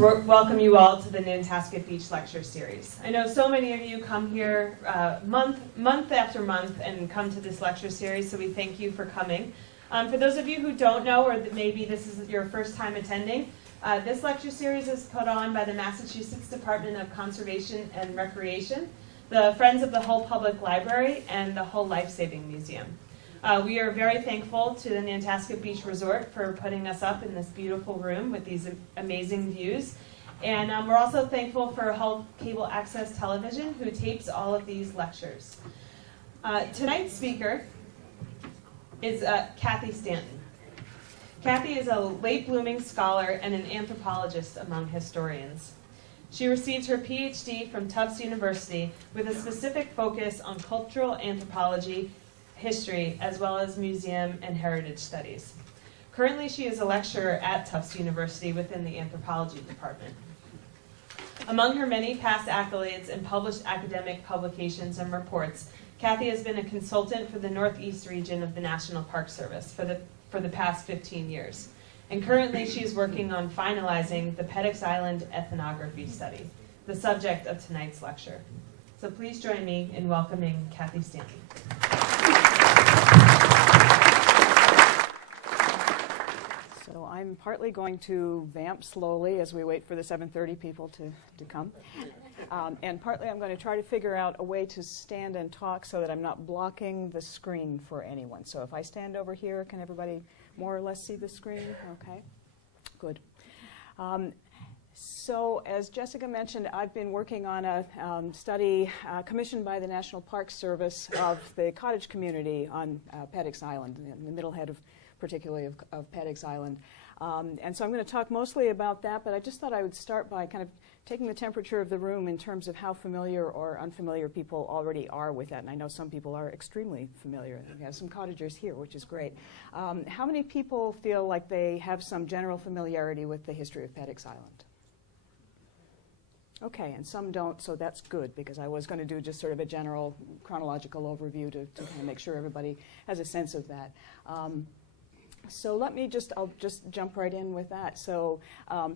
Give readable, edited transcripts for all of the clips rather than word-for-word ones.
to welcome you all to the Nantasket Beach Lecture Series. I know so many of you come here month after month and come to this lecture series, so we thank you for coming. For those of you who don't know, or maybe this is your first time attending, this lecture series is put on by the Massachusetts Department of Conservation and Recreation, the Friends of the Hull Public Library, and the Hull Lifesaving Museum. We are very thankful to the Nantasket Beach Resort for putting us up in this beautiful room with these amazing views. And we're also thankful for Hull Cable Access Television, who tapes all of these lectures. Tonight's speaker is Cathy Stanton. Cathy is a late-blooming scholar and an anthropologist among historians. She received her PhD from Tufts University with a specific focus on cultural anthropology, history, as well as museum and heritage studies. Currently, she is a lecturer at Tufts University within the anthropology department. Among her many past accolades and published academic publications and reports, Cathy has been a consultant for the Northeast region of the National Park Service for the past 15 years. And currently, she is working on finalizing the Peddocks Island ethnography study, the subject of tonight's lecture. So please join me in welcoming Cathy Stanton. So I'm partly going to vamp slowly as we wait for the 7:30 people to come. And partly I'm going to try to figure out a way to stand and talk so that I'm not blocking the screen for anyone. So if I stand over here, can everybody more or less see the screen? Okay, good. So as Jessica mentioned, I've been working on a study commissioned by the National Park Service of the cottage community on Peddocks Island, in the middle head particularly of Peddocks Island. And so I'm going to talk mostly about that, but I just thought I would start by kind of taking the temperature of the room in terms of how familiar or unfamiliar people already are with that. And I know some people are extremely familiar. We have some cottagers here, which is great. How many people feel like they have some general familiarity with the history of Peddocks Island? Okay, and some don't, so that's good, because I was going to do just sort of a general chronological overview to kind of make sure everybody has a sense of that. So I'll just jump right in with that. So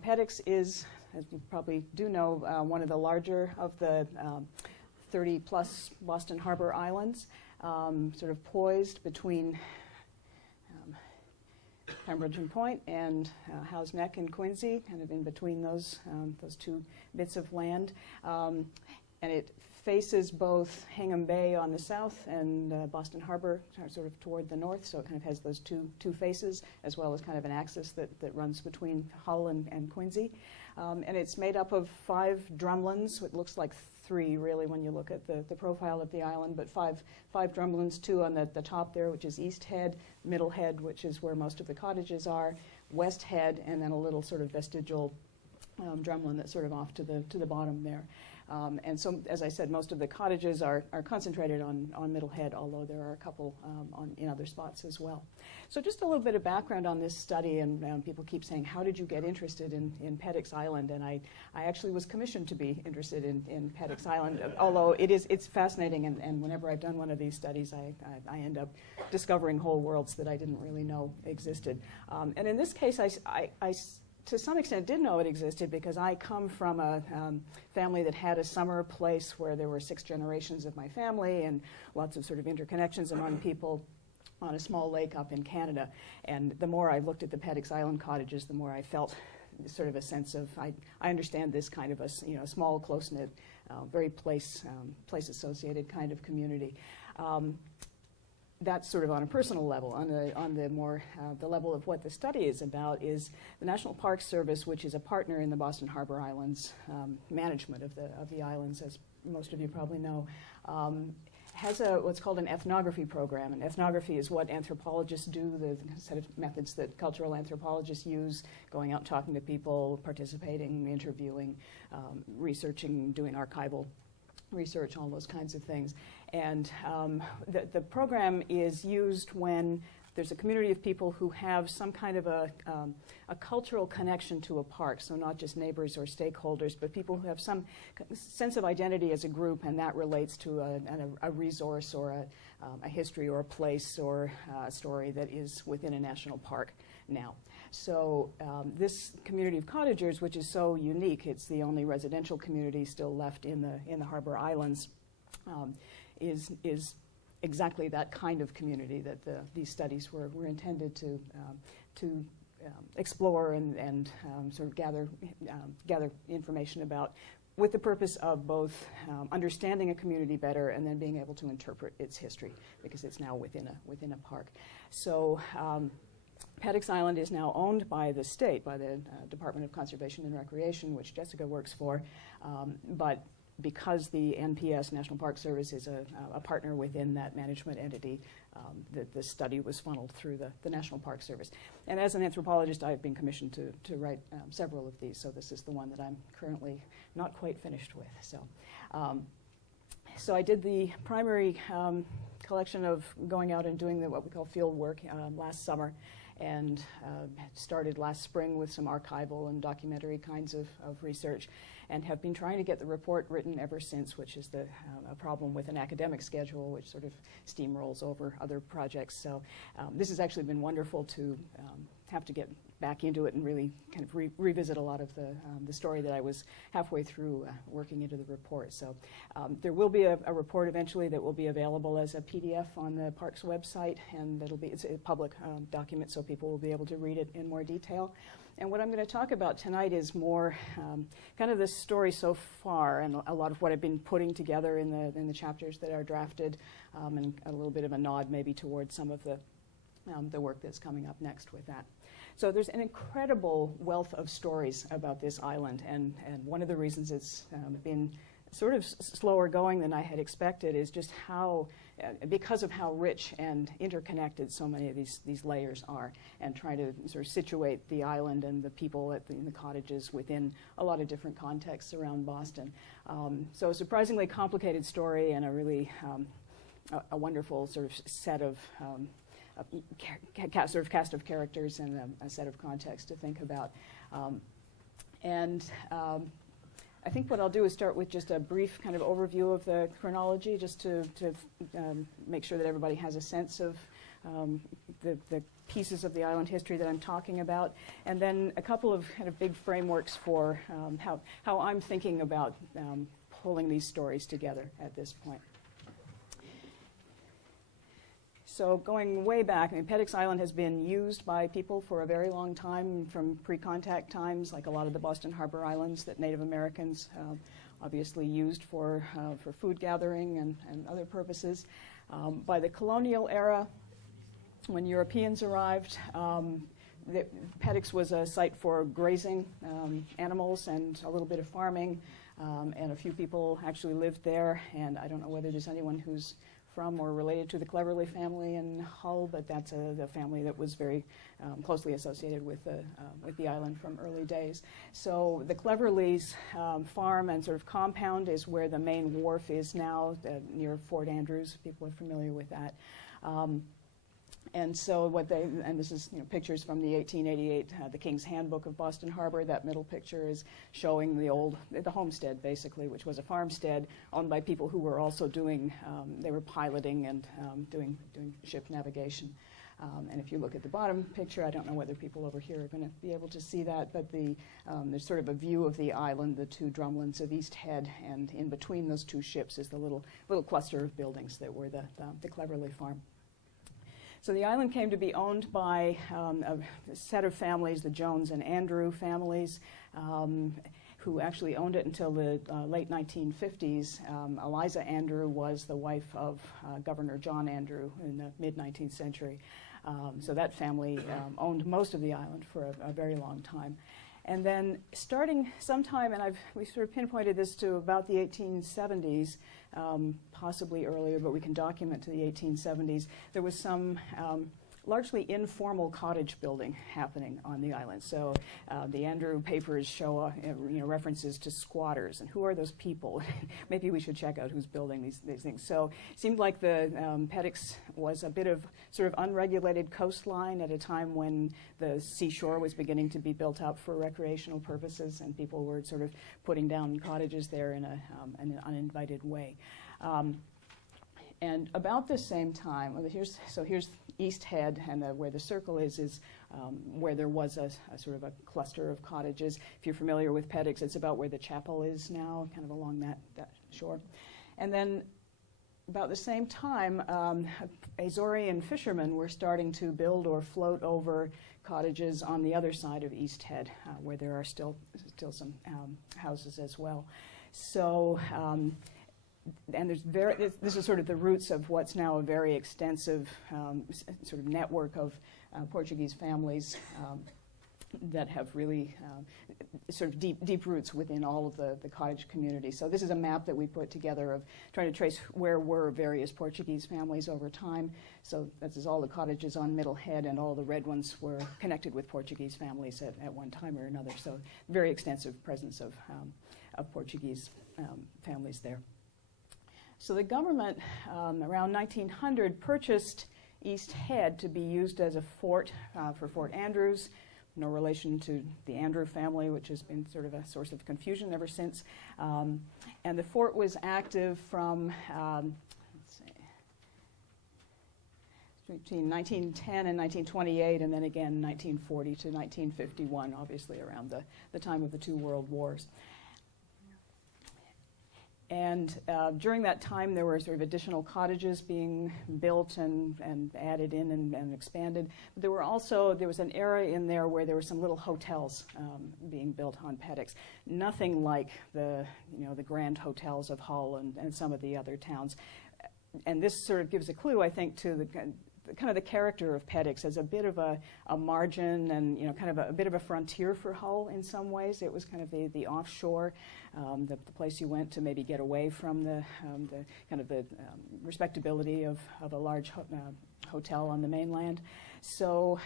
Peddocks is, as you probably do know, one of the larger of the 30-plus Boston Harbor islands, sort of poised between Pembroke Point and Howe's Neck and Quincy, kind of in between those two bits of land. And it faces both Hingham Bay on the south and Boston Harbor sort of toward the north, so it kind of has those two faces, as well as kind of an axis that runs between Hull and Quincy. And it's made up of 5 drumlins. It looks like 3, really, when you look at the profile of the island, but five drumlins, 2 on the top there, which is East Head, Middle Head, which is where most of the cottages are, West Head, and then a little sort of vestigial drumlin that's sort of off to the bottom there. And so, as I said, most of the cottages are concentrated on Middle Head, although there are a couple in other spots as well. So just a little bit of background on this study, and people keep saying, how did you get interested in Peddocks Island? And I actually was commissioned to be interested in Peddocks Island, although it's fascinating, and whenever I've done one of these studies, I end up discovering whole worlds that I didn't really know existed. And in this case, I to some extent did know it existed, because I come from a family that had a summer place where there were 6 generations of my family and lots of sort of interconnections among people on a small lake up in Canada. And the more I looked at the Peddocks Island cottages, the more I felt sort of a sense of, I understand this kind of a small, close-knit, very place-associated kind of community. That's sort of on a personal level. On the more the level of what the study is about is the National Park Service, which is a partner in the Boston Harbor Islands management of the islands, as most of you probably know, has what's called an ethnography program. And ethnography is what anthropologists do, the set of methods that cultural anthropologists use, going out talking to people, participating, interviewing, researching, doing archival research, all those kinds of things. And the program is used when there's a community of people who have some kind of a cultural connection to a park, so not just neighbors or stakeholders, but people who have some sense of identity as a group, and that relates to a resource or a history or a place or a story that is within a national park. now. So this community of cottagers, which is so unique, it's the only residential community still left in the Harbor Islands, is exactly that kind of community that these studies were intended to explore and sort of gather information about, with the purpose of both understanding a community better and then being able to interpret its history, because it's now within a park. So Peddocks Island is now owned by the state, by the Department of Conservation and Recreation, which Jessica works for, but because the NPS, National Park Service, is a partner within that management entity, the study was funneled through the National Park Service. And as an anthropologist, I've been commissioned to write several of these, so this is the one that I'm currently not quite finished with. So I did the primary collection of going out and doing what we call field work last summer, and started last spring with some archival and documentary kinds of research, and have been trying to get the report written ever since, which is a problem with an academic schedule, which sort of steamrolls over other projects. So this has actually been wonderful to have to get back into it and really kind of revisit a lot of the story that I was halfway through working into the report. So there will be a report eventually that will be available as a PDF on the park's website, and it's a public document, so people will be able to read it in more detail. And what I'm going to talk about tonight is more kind of the story so far, and a lot of what I've been putting together in the chapters that are drafted, and a little bit of a nod maybe towards some of the work that's coming up next with that. So there's an incredible wealth of stories about this island, and one of the reasons it's been sort of slower going than I had expected is just how, because of how rich and interconnected so many of these layers are, and trying to sort of situate the island and the people in the cottages within a lot of different contexts around Boston. So a surprisingly complicated story, and a really a wonderful sort of set of cast of characters and a set of context to think about. I think what I'll do is start with just a brief kind of overview of the chronology, just to make sure that everybody has a sense of the pieces of the island history that I'm talking about, and then a couple of kind of big frameworks for how I'm thinking about pulling these stories together at this point. So going way back, I mean, Peddocks Island has been used by people for a very long time, from pre-contact times, like a lot of the Boston Harbor Islands that Native Americans obviously used for food gathering and other purposes. By the colonial era, when Europeans arrived, Peddocks was a site for grazing animals and a little bit of farming, and a few people actually lived there, and I don't know whether there's anyone who's from or related to the Cleverly family in Hull, but that's the family that was very closely associated with the island from early days. So the Cleverly's farm and sort of compound is where the main wharf is now, near Fort Andrews. People are familiar with that. And so and this is pictures from the 1888, the King's Handbook of Boston Harbor. That middle picture is showing the homestead, basically, which was a farmstead owned by people who were also they were piloting and doing ship navigation. And if you look at the bottom picture, I don't know whether people over here are going to be able to see that, but there's sort of a view of the island, the two drumlins of East Head, and in between those two ships is the little cluster of buildings that were the Cleverly farm. So the island came to be owned by a set of families, the Jones and Andrew families, who actually owned it until the late 1950s. Eliza Andrew was the wife of Governor John Andrew in the mid-19th century. So that family owned most of the island for a very long time. And then starting sometime, and we sort of pinpointed this to about the 1870s, possibly earlier, but we can document to the 1870s, there was some largely informal cottage building happening on the island. So the Andrew papers show references to squatters, and who are those people? Maybe we should check out who's building these things. So it seemed like the Peddocks was a bit of sort of unregulated coastline at a time when the seashore was beginning to be built up for recreational purposes, and people were sort of putting down cottages there in an uninvited way. And about the same time, well, here's East Head, and where the circle is where there was a sort of a cluster of cottages. If you're familiar with Peddocks, it's about where the chapel is now, kind of along that shore. And then about the same time, Azorian fishermen were starting to build or float over cottages on the other side of East Head, where there are still some houses as well. So, and this is sort of the roots of what's now a very extensive sort of network of Portuguese families that have really sort of deep roots within all of the cottage community. So this is a map that we put together of trying to trace where were various Portuguese families over time. So this is all the cottages on Middle Head, and all the red ones were connected with Portuguese families at one time or another. So very extensive presence of Portuguese families there. So the government around 1900 purchased East Head to be used as a fort for Fort Andrews. No relation to the Andrew family, which has been sort of a source of confusion ever since. And the fort was active from, let's see, between 1910 and 1928, and then again 1940 to 1951, obviously around the time of the two world wars. And during that time, there were sort of additional cottages being built and added in and expanded. But there was an era in there where there were some little hotels being built on Peddocks. Nothing like the grand hotels of Hull and some of the other towns. And this sort of gives a clue, I think, to the kind of the character of Peddocks as a bit of a margin and kind of a bit of a frontier for Hull in some ways. It was kind of the offshore, the place you went to maybe get away from the kind of the respectability of a large hotel on the mainland. So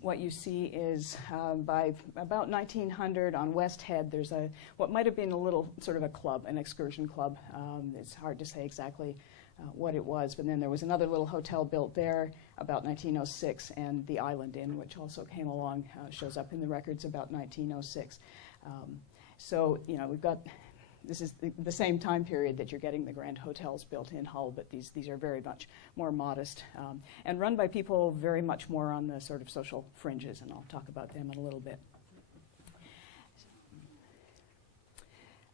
what you see is by about 1900 on West Head, there's what might have been a little sort of a club, an excursion club. It's hard to say exactly what it was, but then there was another little hotel built there about 1906, and the Island Inn, which also came along, shows up in the records about 1906. So we've got, this is the same time period that you're getting the grand hotels built in Hull, but these are very much more modest and run by people very much more on the sort of social fringes, and I'll talk about them in a little bit.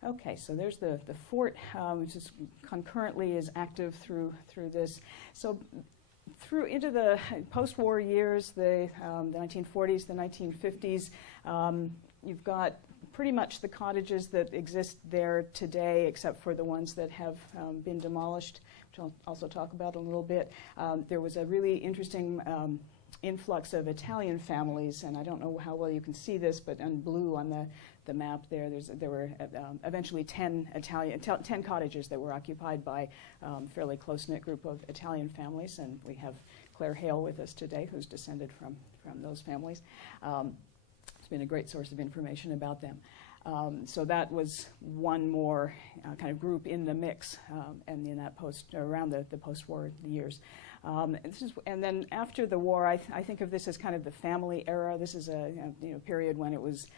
Okay, so there's the fort, which is concurrently is active through this. So through into the post-war years, the 1940s, the 1950s, you've got pretty much the cottages that exist there today, except for the ones that have been demolished, which I'll also talk about a little bit. There was a really interesting influx of Italian families, and I don't know how well you can see this, but in blue on the map there were eventually 10 cottages that were occupied by a fairly close-knit group of Italian families, and we have Claire Hale with us today, who's descended from those families. It's been a great source of information about them. So that was one more kind of group in the mix, and in that around the post-war years. And then after the war, I think of this as kind of the family era. This is a period when it was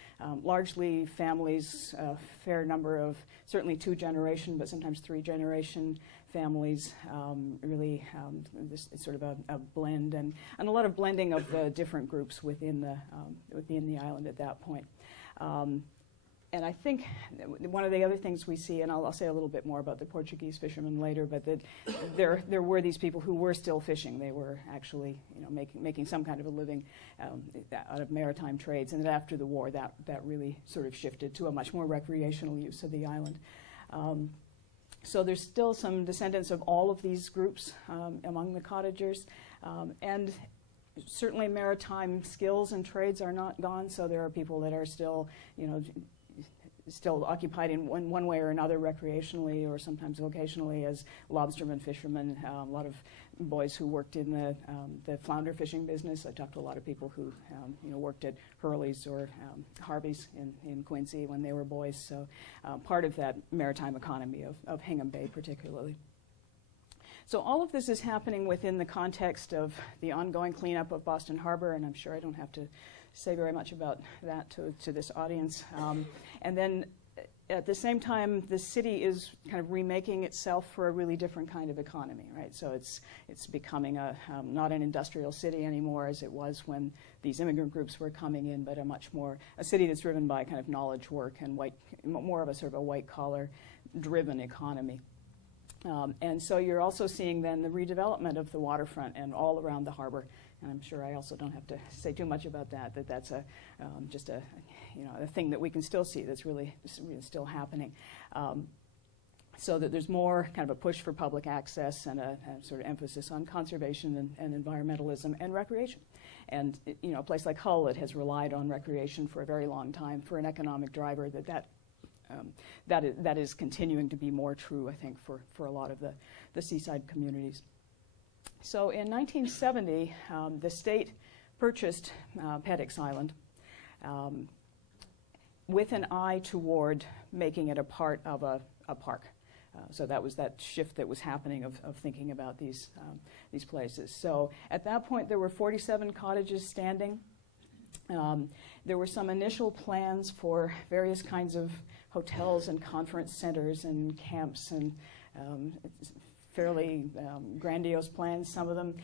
largely families, a fair number of certainly 2-generation, but sometimes 3-generation families. Really, this is sort of a blend and a lot of blending of the different groups within the island at that point. And I think one of the other things we see, and I'll say a little bit more about the Portuguese fishermen later, but that there were these people who were still fishing. They were actually making some kind of a living out of maritime trades. And that after the war, that really sort of shifted to a much more recreational use of the island. So there's still some descendants of all of these groups among the cottagers. And certainly maritime skills and trades are not gone, so there are people that are still, still occupied in one way or another, recreationally or sometimes vocationally, as lobstermen, fishermen. A lot of boys who worked in the flounder fishing business. I talked to a lot of people who worked at Hurley's or Harvey's in Quincy when they were boys. So part of that maritime economy of Hingham Bay particularly. So all of this is happening within the context of the ongoing cleanup of Boston Harbor, and I'm sure I don't have to say very much about that to this audience. And then at the same time, the city is kind of remaking itself for a really different kind of economy, right? So it's becoming not an industrial city anymore as it was when these immigrant groups were coming in, but a city that's driven by kind of knowledge work and more of a sort of a white collar driven economy. And so you're also seeing then the redevelopment of the waterfront and all around the harbor. And I'm sure I also don't have to say too much about that's just a thing that we can still see that's really still happening. So that there's more kind of a push for public access and a sort of emphasis on conservation and environmentalism and recreation. And a place like Hull that has relied on recreation for a very long time for an economic driver, that is continuing to be more true, I think, for a lot of the seaside communities. So in 1970, the state purchased Peddocks Island with an eye toward making it a part of a park. So that was that shift that was happening of thinking about these places. So at that point, there were 47 cottages standing. There were some initial plans for various kinds of hotels and conference centers and camps and fairly grandiose plans, some of them.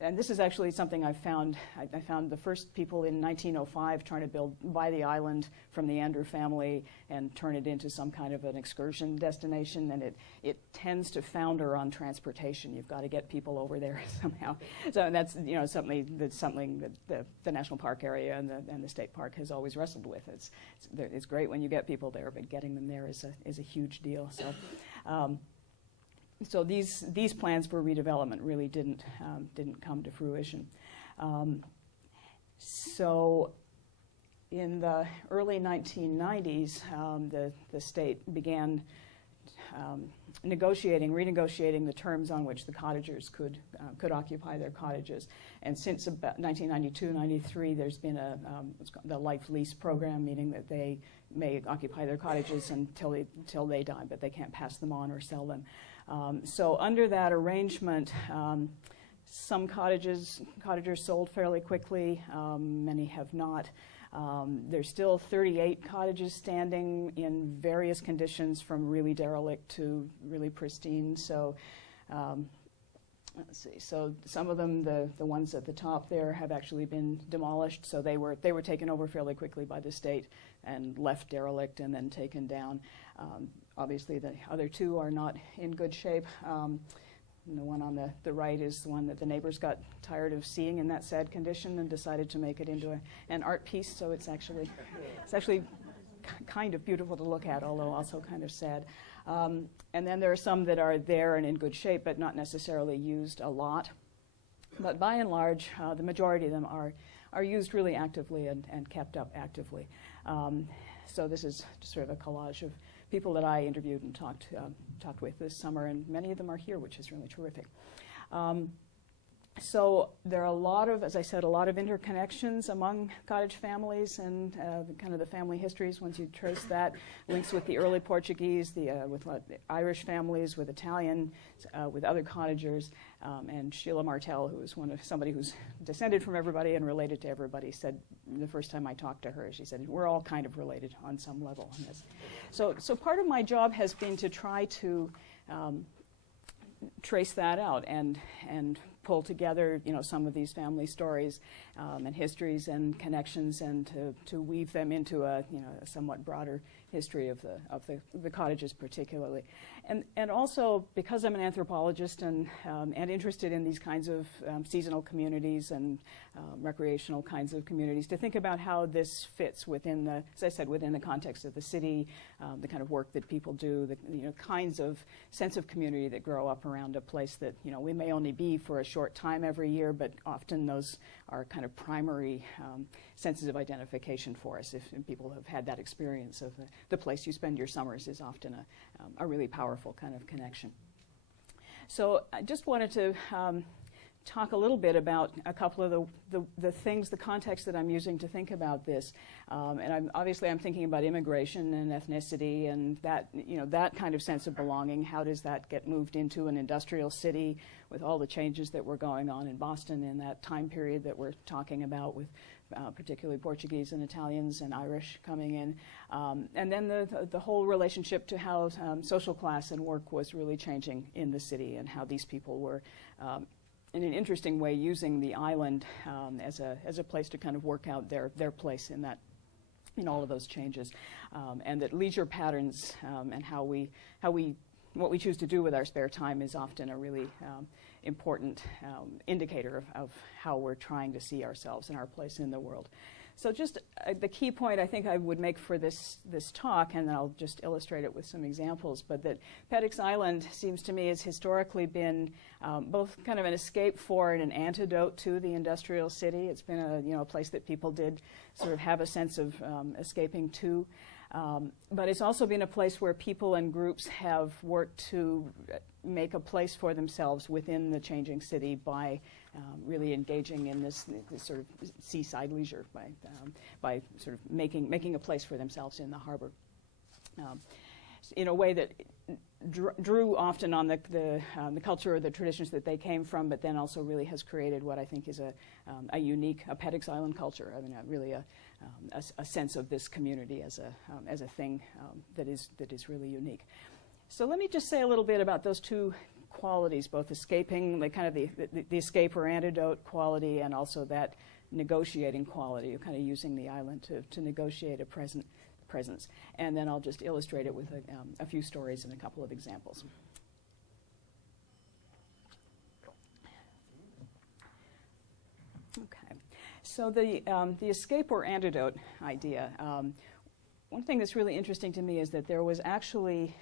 And this is actually something I found. I found the first people in 1905 trying to buy the island from the Andrew family and turn it into some kind of an excursion destination, and it tends to founder on transportation. You've got to get people over there somehow. So that's something that the national park area and the state park has always wrestled with. It's great when you get people there, but getting them there is a huge deal. So these plans for redevelopment really didn't come to fruition. So in the early 1990s, the state began renegotiating the terms on which the cottagers could occupy their cottages. And since about 1992-93, there's been what's called the life lease program, meaning that they may occupy their cottages until they die, but they can't pass them on or sell them. So under that arrangement, some cottagers sold fairly quickly, many have not. There's still 38 cottages standing in various conditions, from really derelict to really pristine. So let's see. So some of them, the ones at the top there, have actually been demolished. So they were taken over fairly quickly by the state and left derelict and then taken down. Obviously, the other two are not in good shape. And the one on the right is the one that the neighbors got tired of seeing in that sad condition and decided to make it into an art piece. So it's actually kind of beautiful to look at, although also kind of sad. And then there are some that are there and in good shape, but not necessarily used a lot. But by and large, the majority of them are used really actively and kept up actively. So this is just sort of a collage of people that I interviewed and talked with this summer, and many of them are here, which is really terrific. So there are as I said, a lot of interconnections among cottage families and kind of the family histories. Once you trace that, links with the early Portuguese, with Irish families, with Italian, with other cottagers, and Sheila Martel, who is somebody who's descended from everybody and related to everybody, said the first time I talked to her, she said, we're all kind of related on some level. So part of my job has been to try to trace that out and pull together, some of these family stories and histories and connections, and to weave them into a somewhat broader history of the cottages particularly. And also, because I'm an anthropologist and interested in these kinds of seasonal communities and recreational kinds of communities, to think about how this fits within as I said, within the context of the city, the kind of work that people do, the kinds of sense of community that grow up around a place that we may only be for a short time every year, but often those are kind of primary senses of identification for us. If people have had that experience of the place you spend your summers is often a really powerful kind of connection. So I just wanted to talk a little bit about a couple of the things, the context that I'm using to think about this. And I'm thinking about immigration and ethnicity and that, that kind of sense of belonging. How does that get moved into an industrial city with all the changes that were going on in Boston in that time period that we're talking about, with particularly Portuguese and Italians and Irish coming in. And then the whole relationship to how social class and work was really changing in the city, and how these people were in an interesting way using the island as a place to kind of work out their place in all of those changes, and that leisure patterns and what we choose to do with our spare time is often a really important indicator of how we're trying to see ourselves and our place in the world. So just the key point I think I would make for this talk, and I'll just illustrate it with some examples, but that Peddocks Island seems to me has historically been both kind of an escape for and an antidote to the industrial city. It's been a place that people did sort of have a sense of escaping to. But it's also been a place where people and groups have worked to make a place for themselves within the changing city by really engaging in this sort of seaside leisure, by sort of making a place for themselves in the harbor, in a way that drew often on the culture or the traditions that they came from, but then also really has created what I think is a unique Peddocks Island culture. I mean, really a sense of this community as a thing that is really unique. So let me just say a little bit about those two qualities, both escaping, like kind of the escape or antidote quality, and also that negotiating quality of kind of using the island to negotiate a presence. And then I'll just illustrate it with a few stories and a couple of examples. Okay, so the escape or antidote idea. One thing that's really interesting to me is that there was actually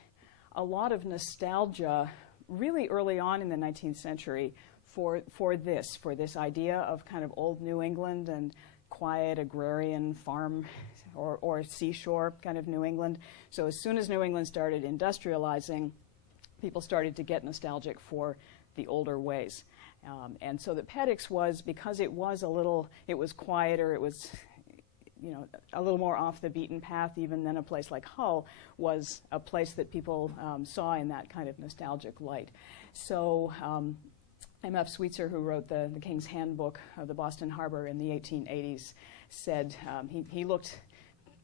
a lot of nostalgia really early on in the 19th century for this idea of kind of old New England and quiet agrarian farm or seashore kind of New England. So as soon as New England started industrializing, people started to get nostalgic for the older ways. And so the Peddocks was, because it was quieter, it was a little more off the beaten path even than a place like Hull, was a place that people saw in that kind of nostalgic light. So M.F. Sweetser, who wrote the King's Handbook of the Boston Harbor in the 1880s, said he looked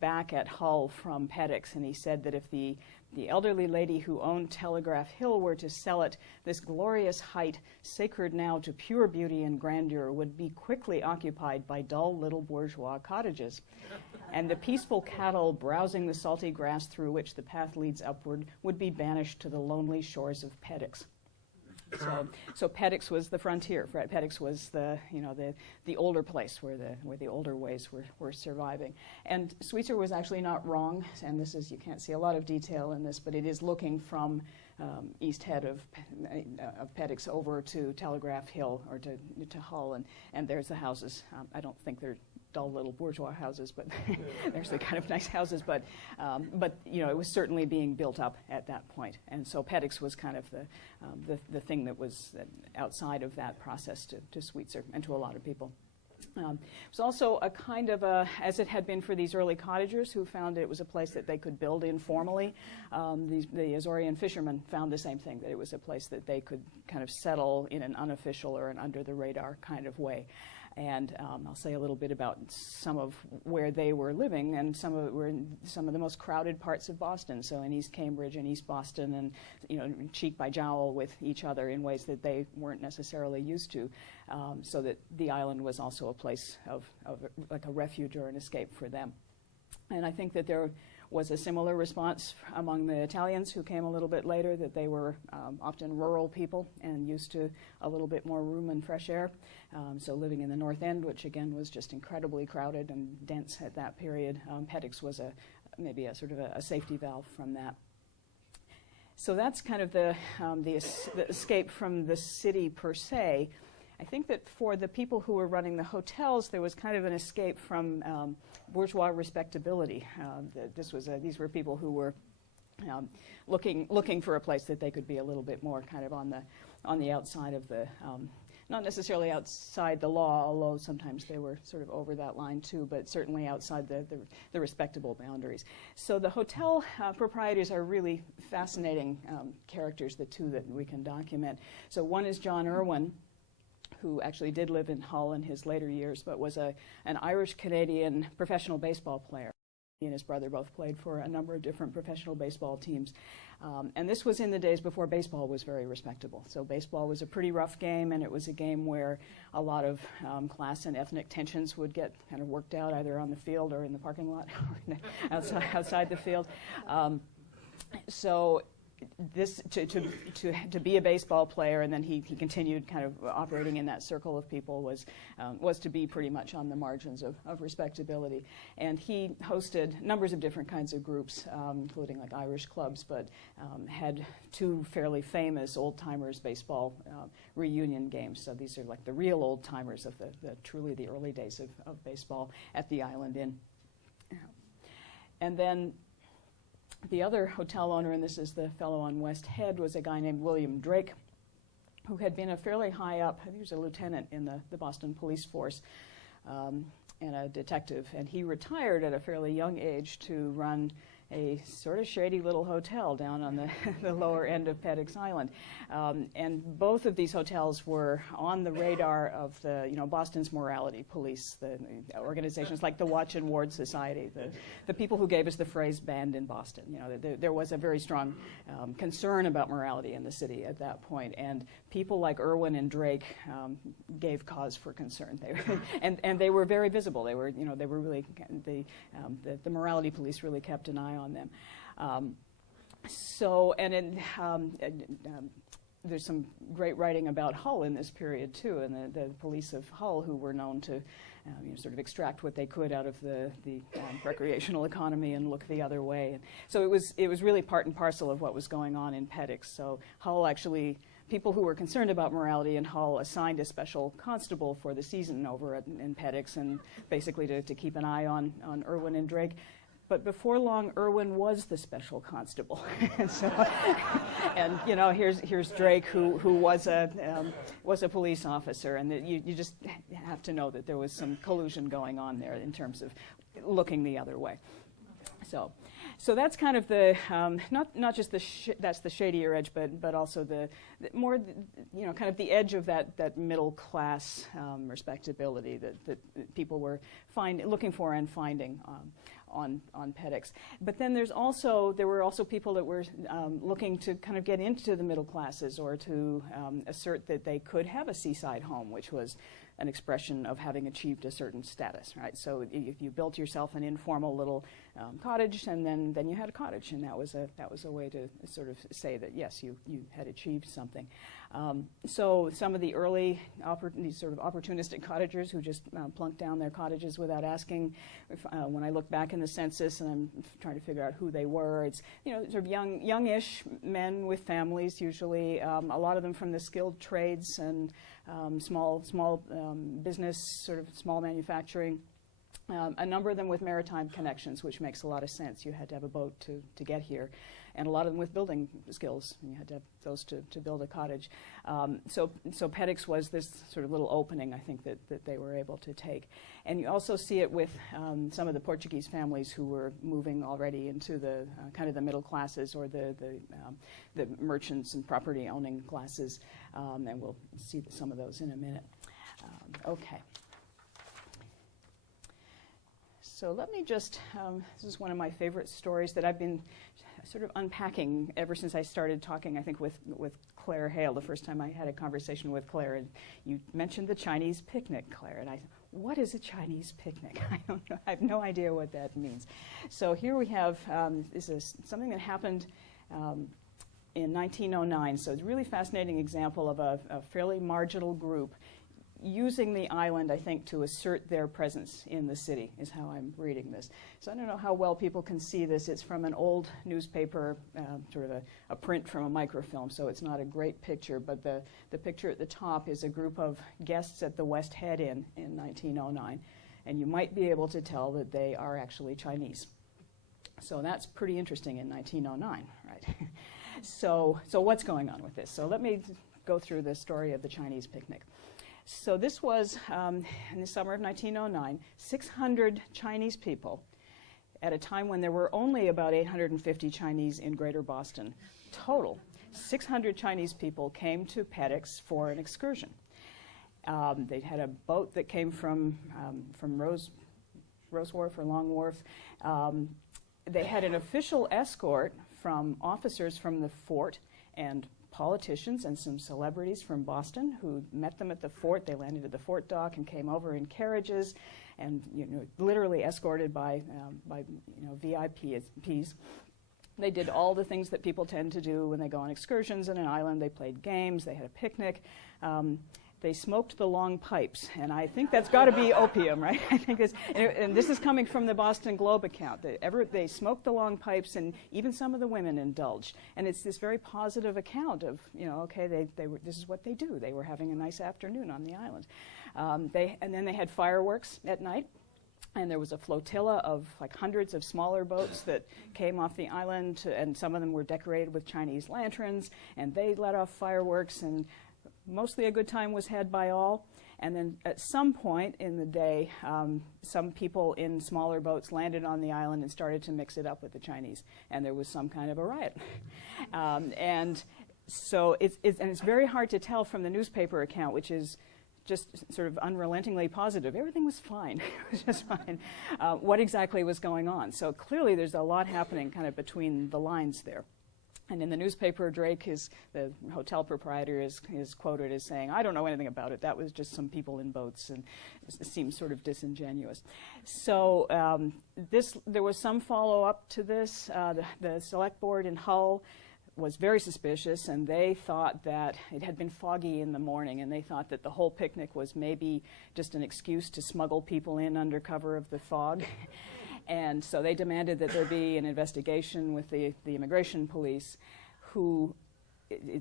back at Hull from Peddocks, and he said that if the elderly lady who owned Telegraph Hill were to sell it, this glorious height, sacred now to pure beauty and grandeur, would be quickly occupied by dull little bourgeois cottages. And the peaceful cattle browsing the salty grass through which the path leads upward would be banished to the lonely shores of Peddocks. So Peddocks was the frontier. Peddocks was the older place where the older ways were surviving. And Sweetser was actually not wrong. And this is, you can't see a lot of detail in this, but it is looking from east head of Peddocks over to Telegraph Hill or to Hull, and there's the houses. I don't think they're dull little bourgeois houses, but there's the kind of nice houses. But it was certainly being built up at that point, and so Peddocks was kind of the thing that was outside of that process to Sweetser and to a lot of people. It was also a kind of as it had been for these early cottagers who found it was a place that they could build informally. The Azorean fishermen found the same thing, that it was a place that they could kind of settle in an unofficial or an under-the-radar kind of way. And I'll say a little bit about some of where they were living, and some of it were in some of the most crowded parts of Boston. So in East Cambridge and East Boston, and cheek by jowl with each other in ways that they weren't necessarily used to. So that the island was also a place of like a refuge or an escape for them. And I think that there was a similar response among the Italians who came a little bit later, that they were often rural people and used to a little bit more room and fresh air. So living in the North End, which again was just incredibly crowded and dense at that period, Peddocks was maybe a sort of a safety valve from that. So that's kind of the escape from the city per se. I think that for the people who were running the hotels, there was kind of an escape from bourgeois respectability. These were people who were looking for a place that they could be a little bit more kind of on the outside of not necessarily outside the law, although sometimes they were sort of over that line too, but certainly outside the respectable boundaries. So the hotel proprietors are really fascinating characters, the two that we can document. So one is John Irwin, who actually did live in Hull in his later years, but was an Irish-Canadian professional baseball player. He and his brother both played for a number of different professional baseball teams. And this was in the days before baseball was very respectable. So baseball was a pretty rough game, and it was a game where a lot of class and ethnic tensions would get kind of worked out either on the field or in the parking lot or outside the field. So this to be a baseball player, and then he continued kind of operating in that circle of people, was to be pretty much on the margins of respectability. And he hosted numbers of different kinds of groups, including like Irish clubs, but had two fairly famous old-timers baseball reunion games. So these are like the real old-timers of truly the early days of baseball at the Island Inn. And then the other hotel owner, and this is the fellow on West Head, was a guy named William Drake, who had been a fairly high up, I think he was a lieutenant in the Boston police force, and a detective. And he retired at a fairly young age to run a sort of shady little hotel down on the lower end of Peddocks Island. And both of these hotels were on the radar of Boston's morality police, the organizations like the Watch and Ward Society, the people who gave us the phrase "banned in Boston." There was a very strong concern about morality in the city at that point, and people like Irwin and Drake gave cause for concern. And they were very visible. They were really the morality police really kept an eye on them. There's some great writing about Hull in this period too, and the police of Hull, who were known to sort of extract what they could out of the recreational economy and look the other way. And so it was really part and parcel of what was going on in Peddocks. So Hull actually, people who were concerned about morality in Hull assigned a special constable for the season over in Peddocks, and basically to keep an eye on Irwin and Drake. But before long, Irwin was the special constable, and here's Drake, who was a police officer, and you just have to know that there was some collusion going on there in terms of looking the other way. So that's kind of the not just that's the shadier edge, but also the more kind of the edge of that middle class respectability that people were looking for and finding on Peddocks. But then there were also people that were looking to kind of get into the middle classes, or to assert that they could have a seaside home, which was an expression of having achieved a certain status, right? So if you built yourself an informal little cottage, and then you had a cottage, and that was a way to sort of say that yes, you had achieved something. So some of the early these sort of opportunistic cottagers who just plunked down their cottages without asking. When I look back in the census and I'm trying to figure out who they were, it's sort of youngish men with families usually. A lot of them from the skilled trades and small business, sort of small manufacturing. A number of them with maritime connections, which makes a lot of sense. You had to have a boat to get here. And a lot of them with building skills. And you had to have those to build a cottage. So Peddocks was this sort of little opening, I think, that they were able to take. And you also see it with some of the Portuguese families who were moving already into the kind of the middle classes, or the merchants and property owning classes. And we'll see some of those in a minute. Okay. So let me just, this is one of my favorite stories that I've been sort of unpacking ever since I started talking, I think, with Claire Hale, the first time I had a conversation with Claire. And you mentioned the Chinese picnic, Claire, and I thought, what is a Chinese picnic? I don't know. I have no idea what that means. So here we have, this is something that happened in 1909. So it's a really fascinating example of a fairly marginal group using the island, I think, to assert their presence in the city, is how I'm reading this. So I don't know how well people can see this. It's from an old newspaper, sort of a print from a microfilm, so it's not a great picture, but the picture at the top is a group of guests at the West Head Inn in 1909, and you might be able to tell that they are actually Chinese. So that's pretty interesting in 1909, right? So what's going on with this? So let me go through the story of the Chinese picnic. So this was, in the summer of 1909, 600 Chinese people at a time when there were only about 850 Chinese in Greater Boston total. 600 Chinese people came to Peddocks for an excursion. They had a boat that came from Rose Wharf or Long Wharf. They had an official escort from officers from the fort and politicians and some celebrities from Boston who met them at the fort. They landed at the fort dock and came over in carriages, and literally escorted by VIPs. They did all the things that people tend to do when they go on excursions in an island. They played games. They had a picnic. They smoked the long pipes, and I think that's got to be opium, right? I think and this is coming from the Boston Globe account. They smoked the long pipes, and even some of the women indulged. And it's this very positive account of, okay, this is what they do. They were having a nice afternoon on the island. And then they had fireworks at night. And there was a flotilla of hundreds of smaller boats that came off the island, and some of them were decorated with Chinese lanterns, and they let off fireworks, and mostly a good time was had by all. And then at some point in the day, some people in smaller boats landed on the island and started to mix it up with the Chinese, and there was some kind of a riot. And so it's very hard to tell from the newspaper account, which is just sort of unrelentingly positive. Everything was fine. It was just fine. What exactly was going on? So clearly there's a lot happening kind of between the lines there. And in the newspaper, Drake, the hotel proprietor, is quoted as saying, "I don't know anything about it. That was just some people in boats," and it seems sort of disingenuous. So there was some follow-up to this. The select board in Hull was very suspicious, and they thought that it had been foggy in the morning, and they thought that the whole picnic was maybe just an excuse to smuggle people in under cover of the fog. And so they demanded that there be an investigation with the immigration police, who,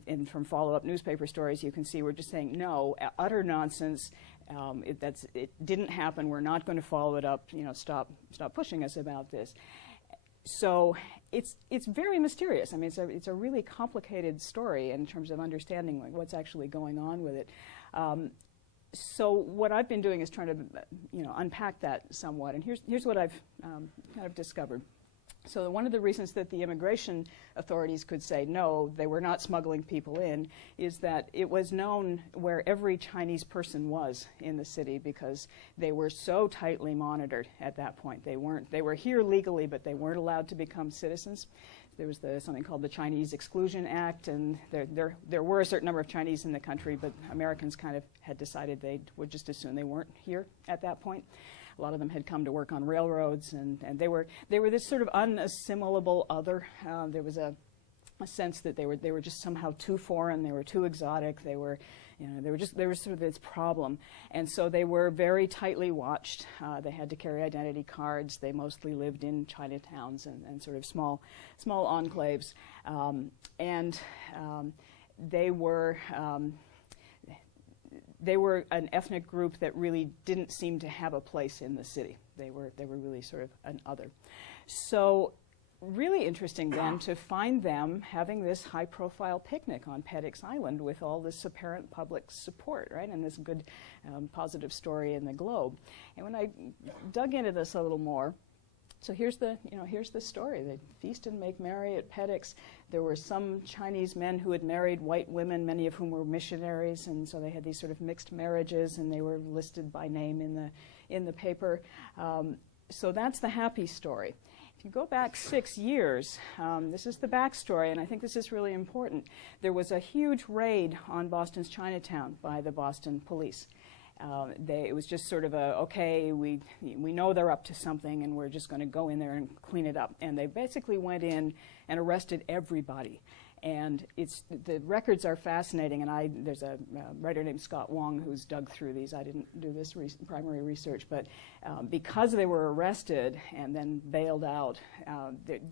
and from follow-up newspaper stories, you can see we're just saying, no, utter nonsense. It didn't happen. We're not going to follow it up. Stop pushing us about this. So it's very mysterious. I mean, it's a really complicated story in terms of understanding what's actually going on with it. So what I've been doing is trying to, unpack that somewhat. And here's what I've kind of discovered. So one of the reasons that the immigration authorities could say no, they were not smuggling people in, is that it was known where every Chinese person was in the city, because they were so tightly monitored at that point. They were here legally, but they weren't allowed to become citizens. There was something called the Chinese Exclusion Act, and there were a certain number of Chinese in the country, but Americans kind of had decided they would just assume they weren't here at that point. A lot of them had come to work on railroads, and they were this sort of unassimilable other. There was a sense that they were just somehow too foreign, they were too exotic, they were sort of this problem. And so they were very tightly watched. They had to carry identity cards. They mostly lived in Chinatowns and sort of small enclaves. They were an ethnic group that really didn't seem to have a place in the city. They were really sort of an other. So really interesting then to find them having this high-profile picnic on Peddocks Island with all this apparent public support, right, and this good positive story in the Globe. And when I dug into this a little more, so here's the story. They feast and make merry at Peddocks. There were some Chinese men who had married white women, many of whom were missionaries, and so they had these sort of mixed marriages, and they were listed by name in the paper. So that's the happy story. If you go back 6 years, this is the backstory, and I think this is really important. There was a huge raid on Boston's Chinatown by the Boston police. It was just sort of okay, we know they're up to something, and we're just going to go in there and clean it up. And they basically went in and arrested everybody. And the records are fascinating, and there's a writer named Scott Wong who's dug through these. I didn't do this primary research, but because they were arrested and then bailed out,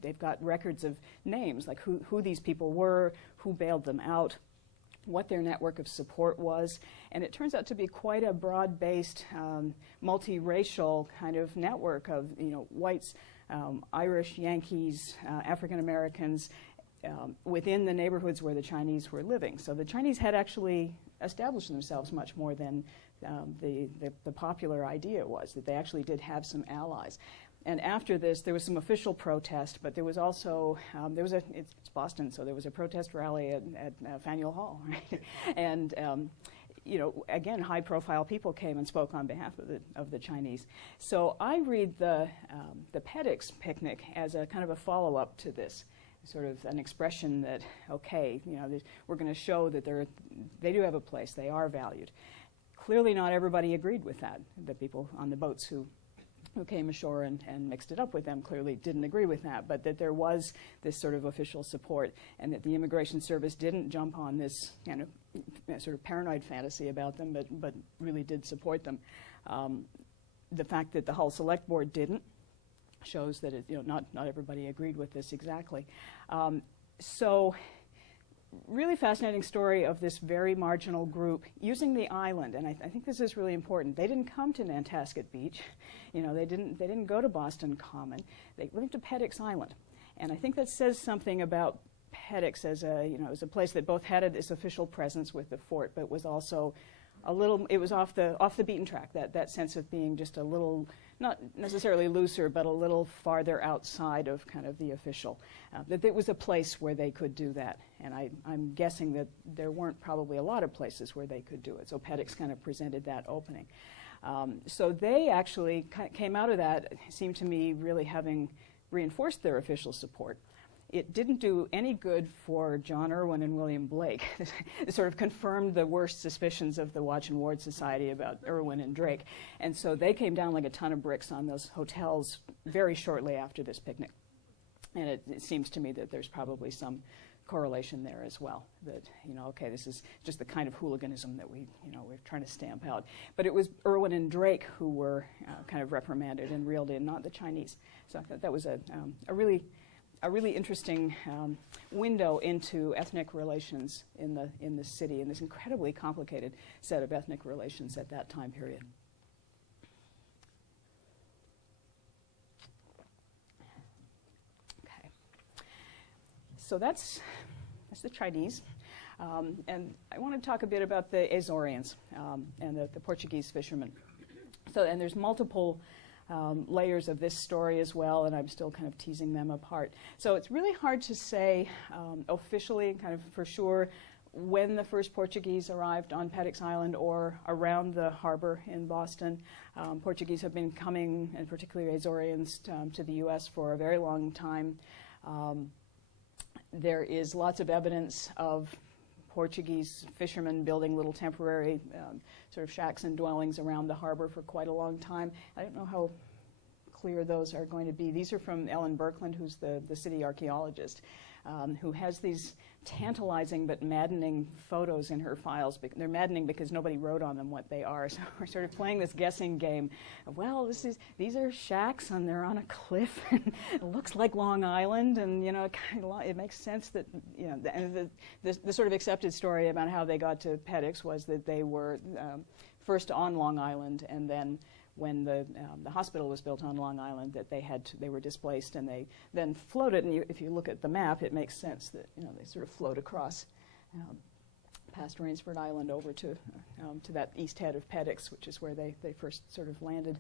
they've got records of names, like who these people were, who bailed them out, what their network of support was. And it turns out to be quite a broad-based, multiracial kind of network of whites, Irish, Yankees, African Americans, within the neighborhoods where the Chinese were living. So the Chinese had actually established themselves much more than the popular idea was, that they actually did have some allies. And after this, there was some official protest, but there was also, it's Boston, so there was a protest rally at Faneuil Hall, right? And, you know, again, high-profile people came and spoke on behalf of the Chinese. So I read the Peddocks picnic as a kind of a follow-up to this, sort of an expression that, okay, you know, we're going to show that they do have a place, they are valued. Clearly not everybody agreed with that. The people on the boats who came ashore and mixed it up with them clearly didn't agree with that, but that there was this sort of official support, and that the Immigration Service didn't jump on this kind of sort of paranoid fantasy about them, but really did support them. The fact that the Hull Select Board didn't shows that not everybody agreed with this exactly. So really fascinating story of this very marginal group using the island, and I think this is really important. They didn't come to Nantasket Beach, you know, they didn't go to Boston Common. They went to Peddocks Island, and I think that says something about Peddocks as a place that both had this official presence with the fort, but was also a little. It was off the beaten track. That sense of being just a little, not necessarily looser, but a little farther outside of kind of the official. That it was a place where they could do that. And I'm guessing that there weren't probably a lot of places where they could do it. So Peddocks kind of presented that opening. So they actually came out of that, seemed to me, really having reinforced their official support. It didn't do any good for John Irwin and William Blake. It sort of confirmed the worst suspicions of the Watch and Ward Society about Irwin and Drake. And so they came down like a ton of bricks on those hotels very shortly after this picnic. And it seems to me that there's probably some correlation there as well, that, you know, okay, this is just the kind of hooliganism that we're trying to stamp out. But it was Irwin and Drake who were kind of reprimanded and reeled in, not the Chinese. So I thought that was a really interesting window into ethnic relations in the city, in this incredibly complicated set of ethnic relations at that time period. Okay, so that's the Chinese, and I want to talk a bit about the Azorians and the Portuguese fishermen. So, and there's multiple layers of this story as well, and I'm still kind of teasing them apart. So it's really hard to say officially, kind of for sure, when the first Portuguese arrived on Peddocks Island or around the harbor in Boston. Portuguese have been coming, and particularly Azorians, to the U.S. for a very long time. There is lots of evidence of Portuguese fishermen building little temporary sort of shacks and dwellings around the harbor for quite a long time. I don't know how clear those are going to be. These are from Ellen Berkland, who's the city archaeologist, who has these tantalizing but maddening photos in her files. They're maddening because nobody wrote on them what they are. So we're sort of playing this guessing game of, well, these are shacks and they're on a cliff and it looks like Long Island, and it makes sense that and the sort of accepted story about how they got to Peddocks was that they were first on Long Island, and then when the hospital was built on Long Island, that they were displaced, and they then floated. And if you look at the map, it makes sense that they sort of float across past Rainsford Island over to that east head of Peddocks, which is where they first sort of landed.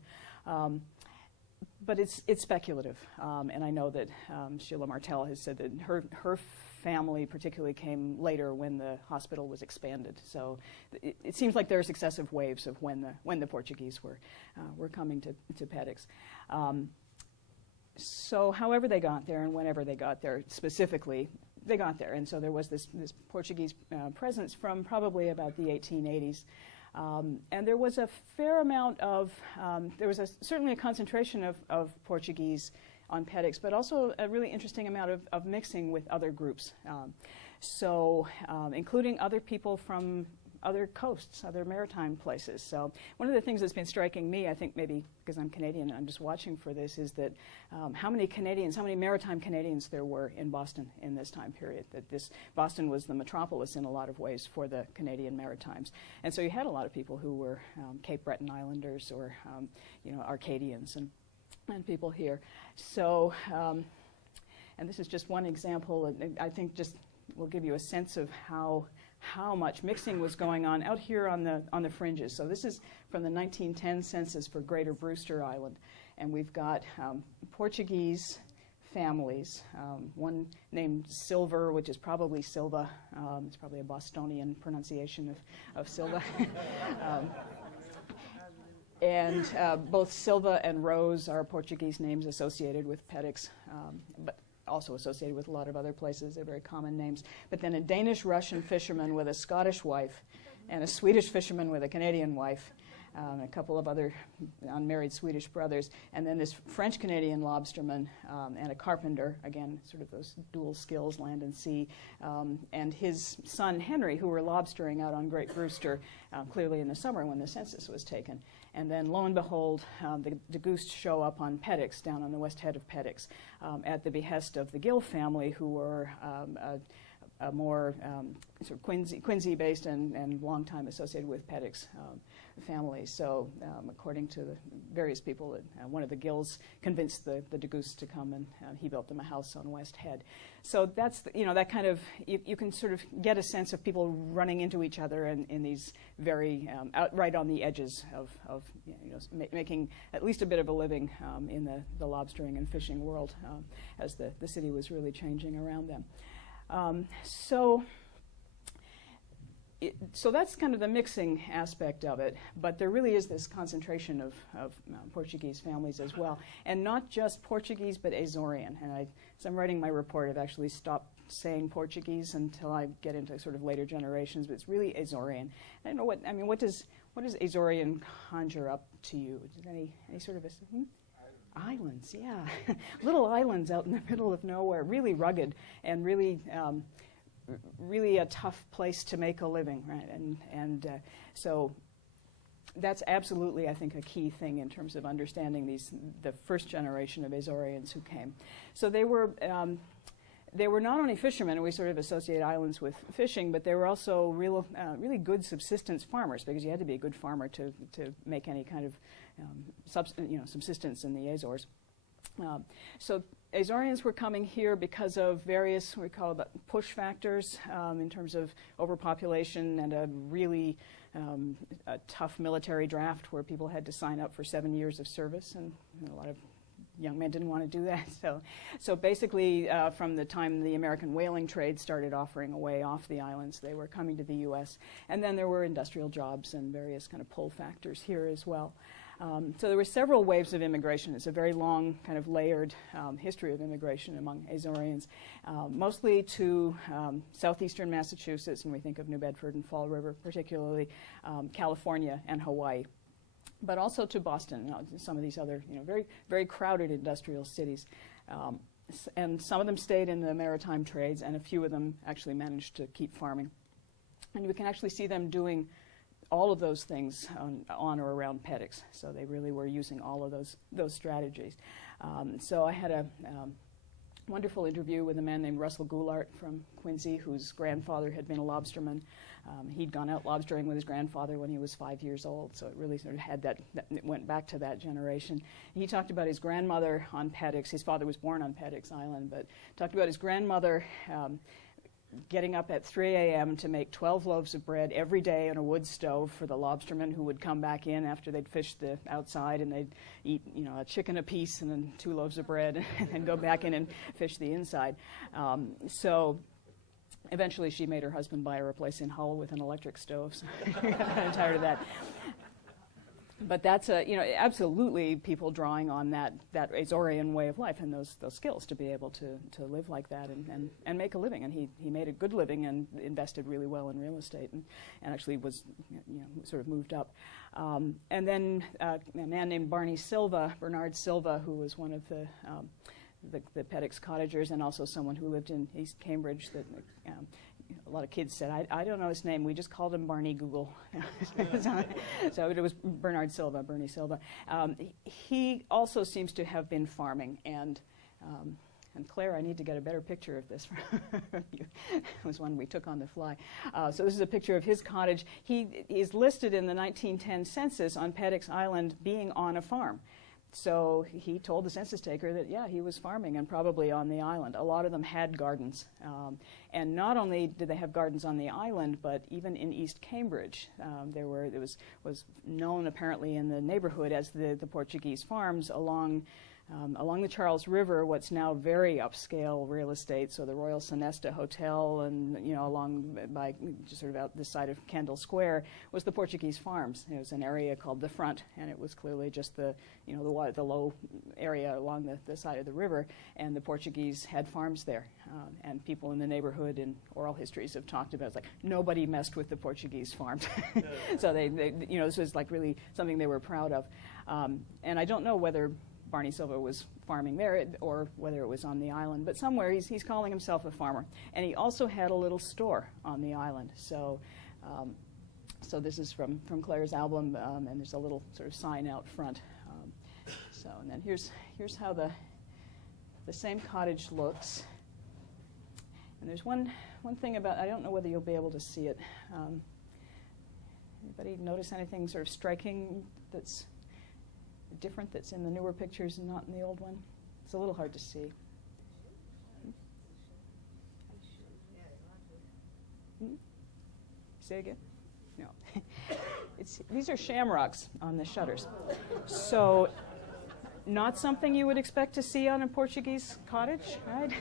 But it's speculative, and I know that Sheila Martell has said that her family particularly came later when the hospital was expanded. So it seems like there are successive waves of when the Portuguese were coming to Peddocks. So however they got there and whenever they got there, specifically, they got there. And so there was this Portuguese presence from probably about the 1880s. And there was a fair amount of, certainly a concentration of Portuguese on Peddocks, but also a really interesting amount of mixing with other groups. Including other people from other coasts, other maritime places. So one of the things that's been striking me, I think maybe because I'm Canadian and I'm just watching for this, is that how many maritime Canadians there were in Boston in this time period. That Boston was the metropolis in a lot of ways for the Canadian Maritimes. And so you had a lot of people who were Cape Breton Islanders or Arcadians and people here. So And this is just one example. And I think just will give you a sense of how much mixing was going on out here on the fringes. So this is from the 1910 census for Greater Brewster Island. And we've got Portuguese families, one named Silver, which is probably Silva. It's probably a Bostonian pronunciation of Silva. And both Silva and Rose are Portuguese names associated with Peddocks, but also associated with a lot of other places. They're very common names. But then a Danish-Russian fisherman with a Scottish wife, and a Swedish fisherman with a Canadian wife, a couple of other unmarried Swedish brothers, and then this French-Canadian lobsterman and a carpenter, again, sort of those dual skills, land and sea, and his son Henry, who were lobstering out on Great Brewster, clearly in the summer when the census was taken. And then, lo and behold, the Degusts show up on Peddocks, down on the west head of Peddocks, at the behest of the Gill family, who were a more sort of Quincy-based and long time associated with Peddocks family. So according to the various people, one of the Gills convinced the Degusts to come, and he built them a house on West Head. So that's, that kind of, you can sort of get a sense of people running into each other in these very, right on the edges of making at least a bit of a living in the lobstering and fishing world as the city was really changing around them. So that's kind of the mixing aspect of it, but there really is this concentration of Portuguese families as well, and not just Portuguese, but Azorean. And as I'm writing my report, I've actually stopped saying Portuguese until I get into sort of later generations, but it's really Azorean. I don't know what does Azorean conjure up to you? Is any sort of Islands, yeah. Little islands out in the middle of nowhere, really rugged and really a tough place to make a living, right? And so that's absolutely, I think, a key thing in terms of understanding the first generation of Azoreans who came. So they were not only fishermen, and we sort of associate islands with fishing, but they were also really good subsistence farmers, because you had to be a good farmer to make any kind of subsistence in the Azores. So Azoreans were coming here because of various, we call it push factors, in terms of overpopulation and a really a tough military draft where people had to sign up for 7 years of service, and a lot of young men didn't want to do that. So basically, from the time the American whaling trade started offering a way off the islands, they were coming to the U.S. And then there were industrial jobs and various kind of pull factors here as well. So there were several waves of immigration. It's a very long, kind of layered history of immigration among Azoreans, mostly to southeastern Massachusetts, and we think of New Bedford and Fall River particularly, California and Hawaii, but also to Boston and some of these other, very, very crowded industrial cities. And some of them stayed in the maritime trades, and a few of them actually managed to keep farming. And we can actually see them doing all of those things on or around Peddocks. So they really were using all of those strategies. So I had a wonderful interview with a man named Russell Goulart from Quincy, whose grandfather had been a lobsterman. He'd gone out lobstering with his grandfather when he was 5 years old, so it really sort of had it went back to that generation. He talked about his grandmother on Peddocks. His father was born on Peddocks Island, but talked about his grandmother getting up at 3 a.m. to make 12 loaves of bread every day on a wood stove for the lobstermen who would come back in after they'd fished the outside, and they'd eat, a chicken apiece and then 2 loaves of bread and then go back in and fish the inside. So eventually she made her husband buy her a place in Hull with an electric stove, so I got kind of tired of that. But that's absolutely people drawing on that Azorean way of life and those skills to be able to live like that and make a living. And he made a good living and invested really well in real estate and actually was sort of moved up. And then a man named Bernard Silva, who was one of the Peddocks cottagers, and also someone who lived in East Cambridge that a lot of kids said, I don't know his name, we just called him Barney Google. So it was Bernie Silva. He also seems to have been farming, and Claire, I need to get a better picture of this from you. It was one we took on the fly. So this is a picture of his cottage. He is listed in the 1910 census on Peddocks Island being on a farm. So he told the census taker that, yeah, he was farming and probably on the island. A lot of them had gardens. And not only did they have gardens on the island, but even in East Cambridge, it was known apparently in the neighborhood as the Portuguese farms along the Charles River, what's now very upscale real estate, so the Royal Sonesta Hotel and, along by just sort of out this side of Kendall Square was the Portuguese farms. It was an area called the Front, and it was clearly just the low area along the side of the river, and the Portuguese had farms there. And people in the neighborhood in oral histories have talked about, it's like, nobody messed with the Portuguese farms. So they this was like really something they were proud of. And I don't know whether Barney Silva was farming there or whether it was on the island, but somewhere he's calling himself a farmer. And he also had a little store on the island. So so this is from Claire's album, and there's a little sort of sign out front. And then here's how the same cottage looks. And there's one thing about, I don't know whether you'll be able to see it. Anybody notice anything sort of striking that's different that's in the newer pictures and not in the old one? It's a little hard to see. Say again? No. These are shamrocks on the shutters. So not something you would expect to see on a Portuguese cottage, right?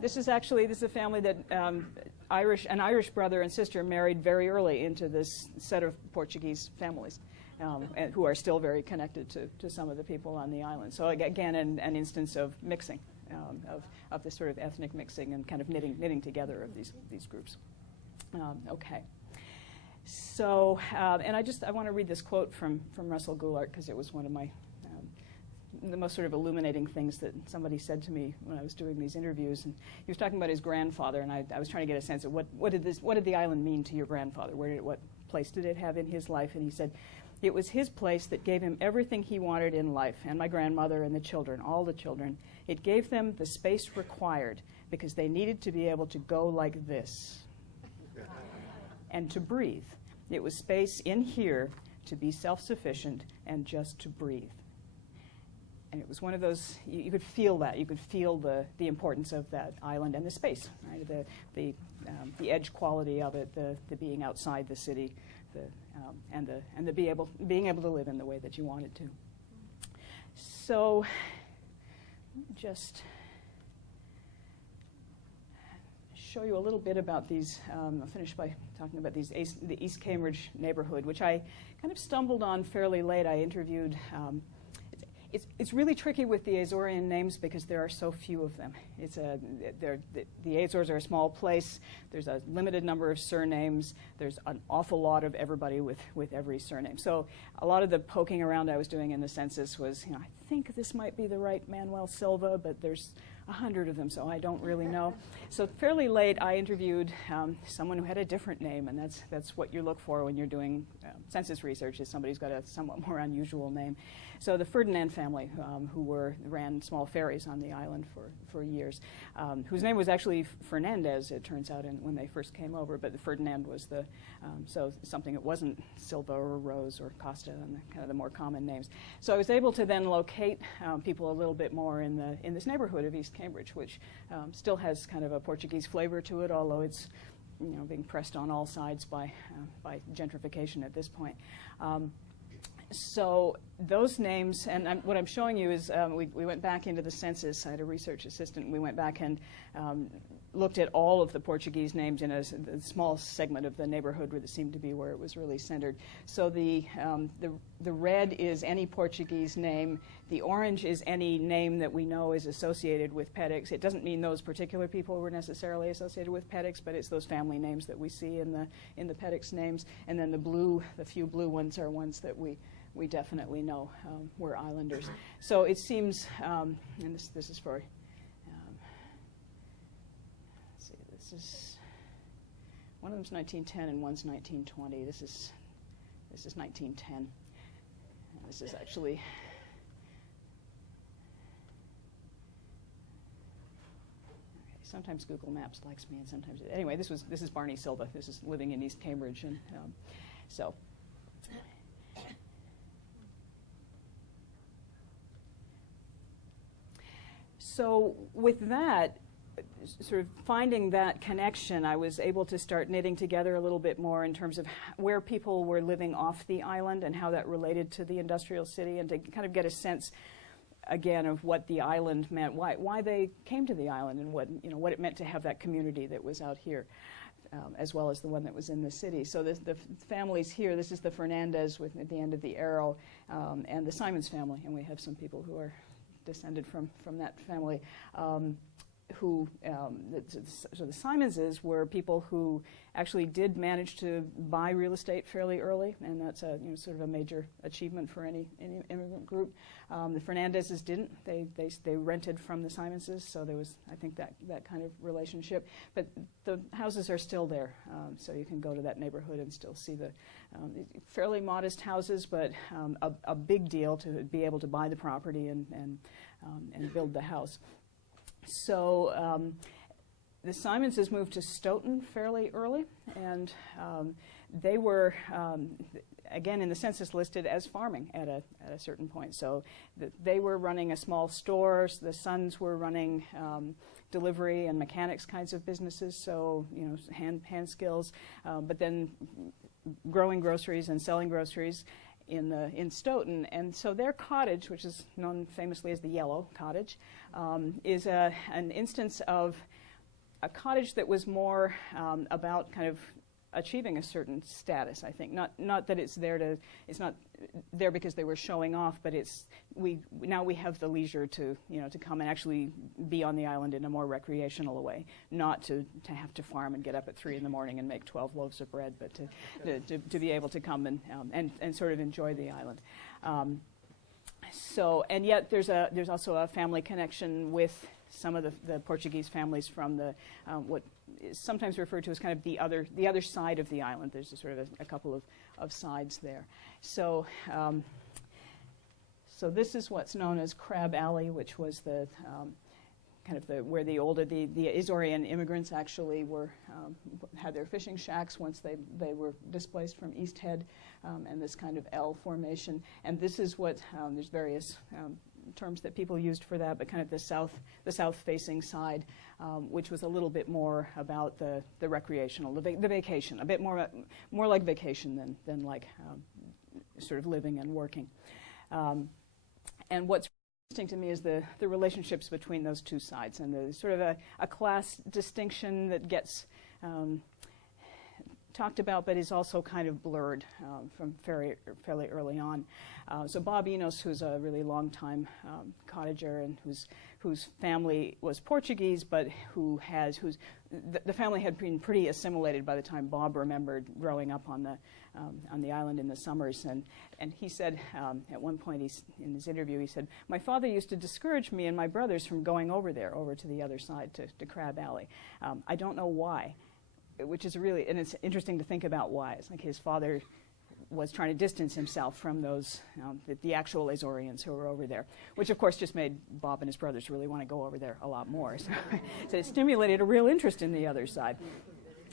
This is a family that an Irish brother and sister married very early into this set of Portuguese families. And who are still very connected to some of the people on the island. So again, an instance of mixing, of this sort of ethnic mixing and kind of knitting together of these groups. Okay. So, and I want to read this quote from Russell Goulart, because it was one of the most sort of illuminating things that somebody said to me when I was doing these interviews. And he was talking about his grandfather, and I was trying to get a sense of what did the island mean to your grandfather? What place did it have in his life? And he said, it was his place that gave him everything he wanted in life, and my grandmother and the children, all the children. It gave them the space required because they needed to be able to go like this and to breathe. It was space in here to be self-sufficient and just to breathe. And it was one of those, you could feel that. You could feel the importance of that island and the space, right? The edge quality of it, the being outside the city, and the being able to live in the way that you wanted to. So, just show you a little bit about these. I'll finish by talking about the East Cambridge neighborhood, which I kind of stumbled on fairly late. I interviewed. It's really tricky with the Azorean names because there are so few of them. The Azores are a small place. There's a limited number of surnames. There's an awful lot of everybody with every surname. So a lot of the poking around I was doing in the census was, I think this might be the right Manuel Silva, but there's 100 of them, so I don't really know. So fairly late, I interviewed someone who had a different name, and that's what you look for when you're doing census research, is somebody who's got a somewhat more unusual name. So the Fernandez family, who ran small ferries on the island for years, whose name was actually Fernandez, it turns out, when they first came over, but the Ferdinand was so something that wasn't Silva or Rose or Costa, and kind of the more common names. So I was able to then locate people a little bit more in this neighborhood of East Cambridge, which still has kind of a Portuguese flavor to it, although it's being pressed on all sides by gentrification at this point. So those names, and what I'm showing you is we went back into the census. I had a research assistant, and we went back and looked at all of the Portuguese names in a small segment of the neighborhood where it seemed to be where it was really centered. So the red is any Portuguese name. The orange is any name that we know is associated with Peddocks. It doesn't mean those particular people were necessarily associated with Peddocks, but it's those family names that we see in the Peddocks names. And then the few blue ones are ones that we definitely know were islanders. So it seems, and this is for, let's see, this is, one of them's 1910 and one's 1920. This is 1910. And this is actually, sometimes Google Maps likes me, and sometimes anyway. This is Barney Silva. This is living in East Cambridge, and so. So with that, sort of finding that connection, I was able to start knitting together a little bit more in terms of where people were living off the island and how that related to the industrial city, and to kind of get a sense again of what the island meant, why they came to the island, and what it meant to have that community that was out here, as well as the one that was in the city. So the families here, this is the Fernandez with at the end of the arrow, and the Simons family, and we have some people who are descended from that family. So the Simonses were people who actually did manage to buy real estate fairly early, and that's a sort of a major achievement for any immigrant group. The Fernandezes didn't; they rented from the Simonses, so there was, I think, that kind of relationship. But the houses are still there, so you can go to that neighborhood and still see the fairly modest houses, but a big deal to be able to buy the property and build the house. So the Simonses moved to Stoughton fairly early, and they were, again, in the census listed as farming at a certain point. So they were running a small store. The sons were running delivery and mechanics kinds of businesses, so hand skills, but then growing groceries and selling groceries in Stoughton. And so their cottage, which is known famously as the Yellow Cottage, is an instance of a cottage that was more about kind of achieving a certain status, I think. Not that it's not there because they were showing off, but now we have the leisure to come and actually be on the island in a more recreational way, not to have to farm and get up at 3 in the morning and make 12 loaves of bread, but to be able to come and sort of enjoy the island. And yet there's also a family connection with some of the Portuguese families from what is sometimes referred to as kind of the other side of the island. There's sort of a couple of sides there. So this is what's known as Crab Alley, which was the kind of where the Azorean immigrants actually had their fishing shacks once they were displaced from East Head, and this kind of L formation. And this is what there's various terms that people used for that, but kind of the south-facing side, which was a little bit more about the recreational, the vacation, a bit more like vacation than like sort of living and working. And what's interesting to me is the relationships between those two sides, and the sort of a class distinction that gets talked about, but is also kind of blurred from fairly early on. So Bob Enos, who's a really long-time cottager and whose family was Portuguese, but the family had been pretty assimilated by the time Bob remembered growing up on the island in the summers. And he said at one point in his interview, he said, "My father used to discourage me and my brothers from going over to the other side, to Crab Alley. I don't know why." Which is really, and it's interesting to think about why. It's like his father was trying to distance himself from those, the actual Azoreans who were over there, which of course just made Bob and his brothers really want to go over there a lot more. So it stimulated a real interest in the other side.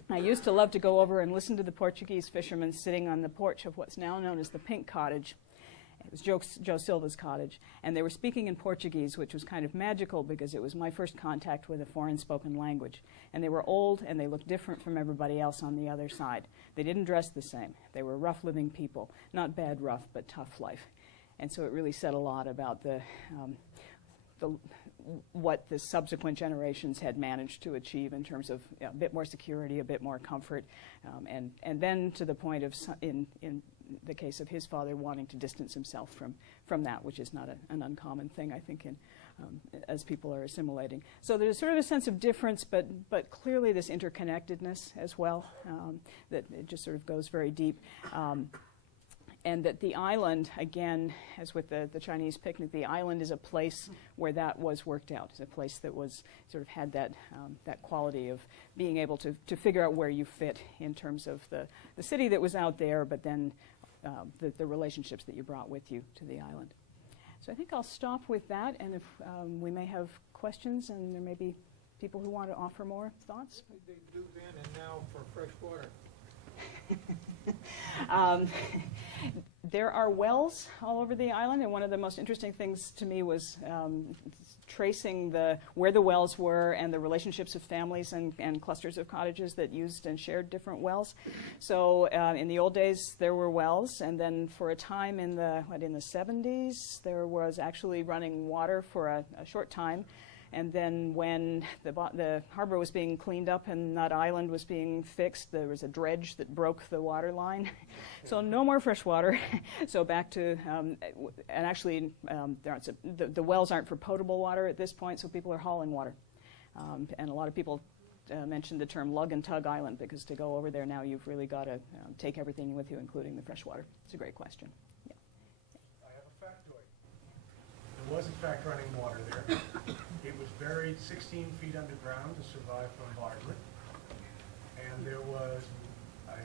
I used to love to go over and listen to the Portuguese fishermen sitting on the porch of what's now known as the Pink Cottage. It was Joe Silva's cottage, and they were speaking in Portuguese, which was kind of magical because it was my first contact with a foreign spoken language. And they were old, and they looked different from everybody else on the other side. They didn't dress the same. They were rough-living people. Not bad rough, but tough life. And so it really said a lot about what the subsequent generations had managed to achieve in terms of a bit more security, a bit more comfort, and then to the point of, in the case of his father, wanting to distance himself from that, which is not an uncommon thing, I think, as people are assimilating. So there's sort of a sense of difference, but clearly this interconnectedness as well, that it just sort of goes very deep. And that the island, again, as with the Chinese picnic, the island is a place where that was worked out. It's a place that was sort of had that quality of being able to figure out where you fit in terms of the city that was out there, but then the relationships that you brought with you to the island. So I think I'll stop with that, and if we may have questions, and there may be people who want to offer more thoughts. What did they do then and now for fresh water? There are wells all over the island, and one of the most interesting things to me was tracing where the wells were and the relationships of families and clusters of cottages that used and shared different wells. So in the old days, there were wells, and then for a time in the 70s, there was actually running water for a short time. And then when the harbor was being cleaned up and that island was being fixed, there was a dredge that broke the water line. So no more fresh water. So back to, and actually the wells aren't for potable water at this point, so people are hauling water. And a lot of people mentioned the term lug and tug island, because to go over there now, you've really got to take everything with you, including the fresh water. It's a great question. Yeah. I have a factoid. There was in fact running water there. It was buried 16 feet underground to survive bombardment. And there was a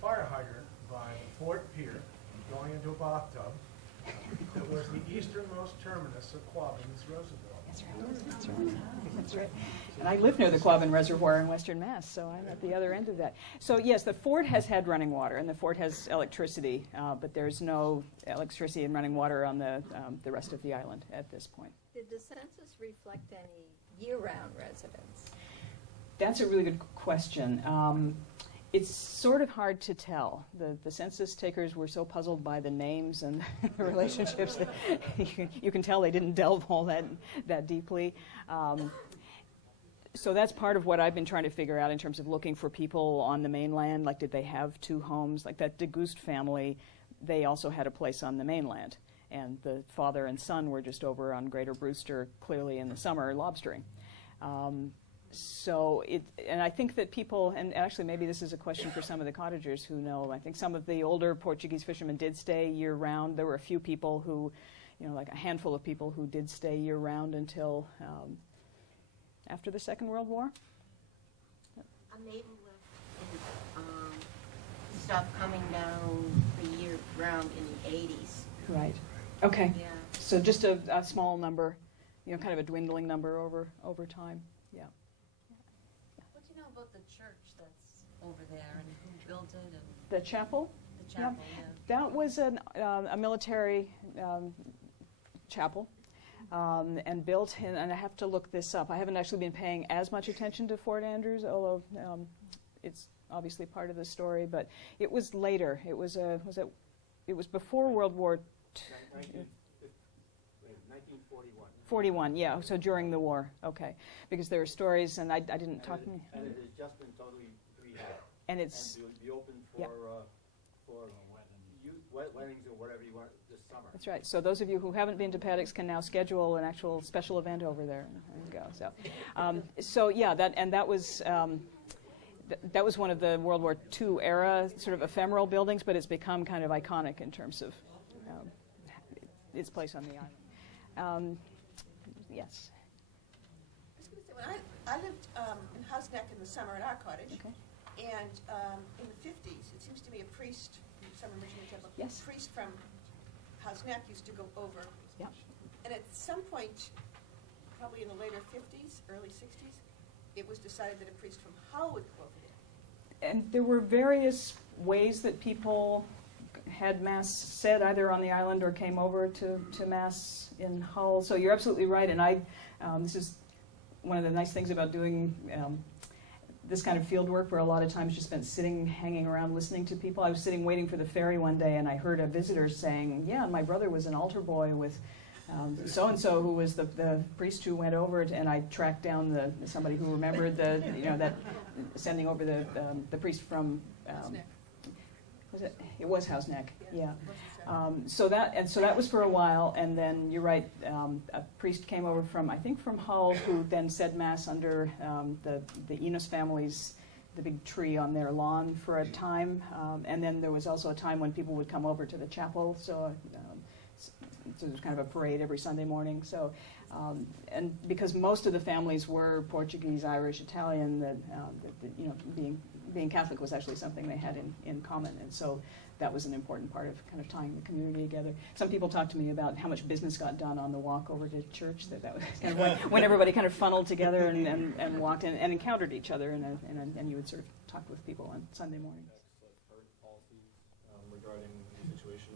fire hydrant by the Fort Pier going into a bathtub that was the easternmost terminus of Quabbin's Reservoir. That's right. That's right. That's right. And I live near the Quabbin Reservoir in Western Mass, so I'm at the other end of that. So yes, the fort has had running water, and the fort has electricity, but there's no electricity and running water on the rest of the island at this point. Did the census reflect any year-round residents? That's a really good question. It's sort of hard to tell. The census takers were so puzzled by the names and the relationships that you can tell they didn't delve all that deeply. So that's part of what I've been trying to figure out in terms of looking for people on the mainland. Like, did they have two homes? Like that de Gust family, they also had a place on the mainland. And the father and son were just over on Greater Brewster, clearly in the summer, lobstering. And I think that people, and actually maybe this is a question for some of the cottagers who know, I think some of the older Portuguese fishermen did stay year-round. There were a few people who, like a handful of people who did stay year-round until after the Second World War. A neighbor left and stopped coming down the year-round in the 80s. Right. Okay. Yeah. So just a small number, kind of a dwindling number over time. Yeah. What do you know about the church that's over there and who built it? And The chapel? the chapel, yeah. That was a military chapel and built in, and I have to look this up. I haven't actually been paying as much attention to Fort Andrews, although it's obviously part of the story, but it was later. It was before World War II. 1941. 41, yeah, so during the war, okay. Because there are stories, and I didn't talk to me. And it has just been totally rehabbed. And it's, And will be open for youth weddings or whatever you want this summer. that's right. So those of you who haven't been to Peddocks can now schedule an actual special event over there. There you go. So yeah, that was one of the World War II era sort of ephemeral buildings, but it's become kind of iconic in terms of its place on the island. Yes. I was going to say, when I lived in Houseneck in the summer at our cottage, Okay. and in the 50s, it seems to me a priest, summer missionary temple, Yes. a priest from Houseneck used to go over. Yeah. And at some point, probably in the later 50s, early 60s, it was decided that a priest from Hull would go over there. And there were various ways that people had Mass said either on the island or came over to Mass in Hull. So you're absolutely right. And this is one of the nice things about doing this kind of field work, where a lot of times you spent sitting, hanging around, listening to people. I was sitting waiting for the ferry one day, and I heard a visitor saying, yeah, my brother was an altar boy with so-and-so, who was the priest who went over, and I tracked down somebody who remembered that sending over the priest from it was Houseneck, yeah. So that was for a while, and then you're right. A priest came over from Hull, who then said Mass under the Enos family's, the big tree on their lawn for a time, and then there was also a time when people would come over to the chapel. So there was kind of a parade every Sunday morning. So, and because most of the families were Portuguese, Irish, Italian, that being Catholic was actually something they had in common, and so that was an important part of kind of tying the community together. Some people talked to me about how much business got done on the walk over to church. That was kind of when everybody kind of funneled together and walked in and encountered each other, and you would sort of talk with people on Sunday mornings. Policies regarding the situation.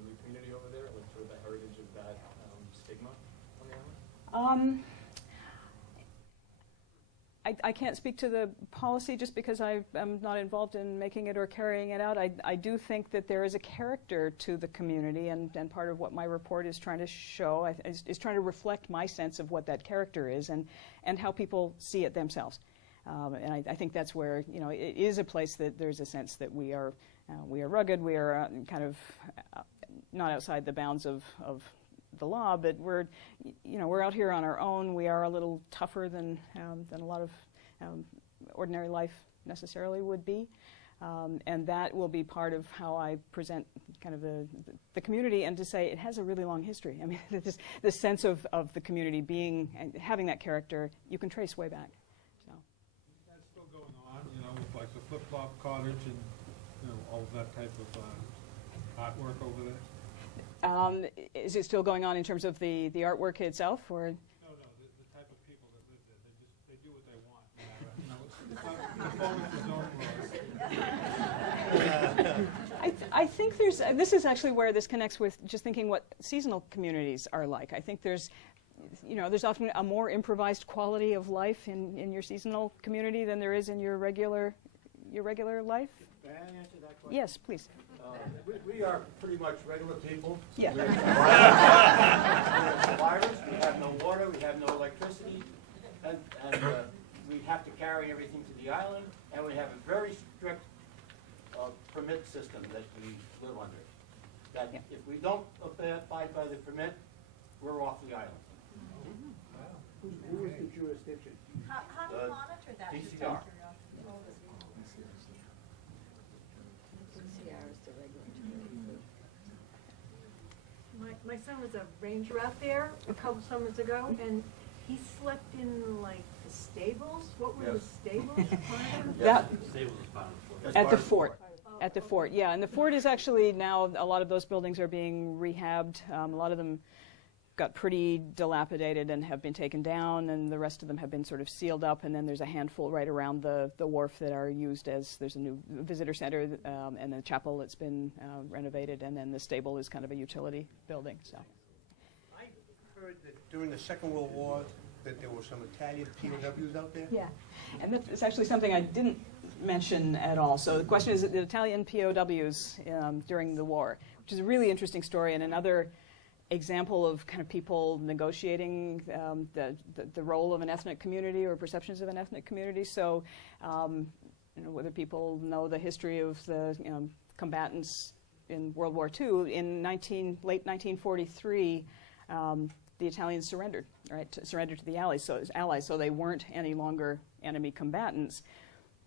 I can't speak to the policy just because I'm not involved in making it or carrying it out. I do think that there is a character to the community, and part of what my report is trying to show is trying to reflect my sense of what that character is and how people see it themselves. And I think that's where, you know, it is a place that there's a sense that we are rugged, we are kind of not outside the bounds of the law, but we're out here on our own. We are a little tougher than a lot of ordinary life necessarily would be, and that will be part of how I present kind of the community, and to say it has a really long history. I mean, this sense of the community being and having that character you can trace way back. So that's still going on, you know, with like the flip-flop cottage and, you know, all of that type of artwork over there. Is it still going on in terms of the artwork itself, or? No, the type of people that live there, they do what they want. You know, it's not the I think this is actually where this connects with just thinking what seasonal communities are like. I think there's often a more improvised quality of life in your seasonal community than there is in your regular life. May I answer that question? Yes, please. We are pretty much regular people. Yeah. We're survivors. We have no water, we have no electricity, and we have to carry everything to the island, and we have a very strict permit system that we live under. That if we don't abide by the permit, we're off the island. Who is the jurisdiction? How do you monitor that? DCR. My son was a ranger out there a couple summers ago, and he slept in like the stables. What were the stables? At the fort. At the fort, yeah. And the fort is actually now, a lot of those buildings are being rehabbed. A lot of them got pretty dilapidated and have been taken down, and the rest of them have been sort of sealed up, and then there's a handful right around the wharf that are used as, there's a new visitor center, and a chapel that's been renovated, and then the stable is kind of a utility building. So I heard that during the Second World War that there were some Italian POWs out there. yeah, and that's actually something I didn't mention at all. So the question is the Italian POWs during the war, which is a really interesting story, and another example of kind of people negotiating the role of an ethnic community or perceptions of an ethnic community. So whether people know the history of the combatants in World War II, in late 1943, the Italians surrendered, right? Surrendered to the Allies. So they weren't any longer enemy combatants,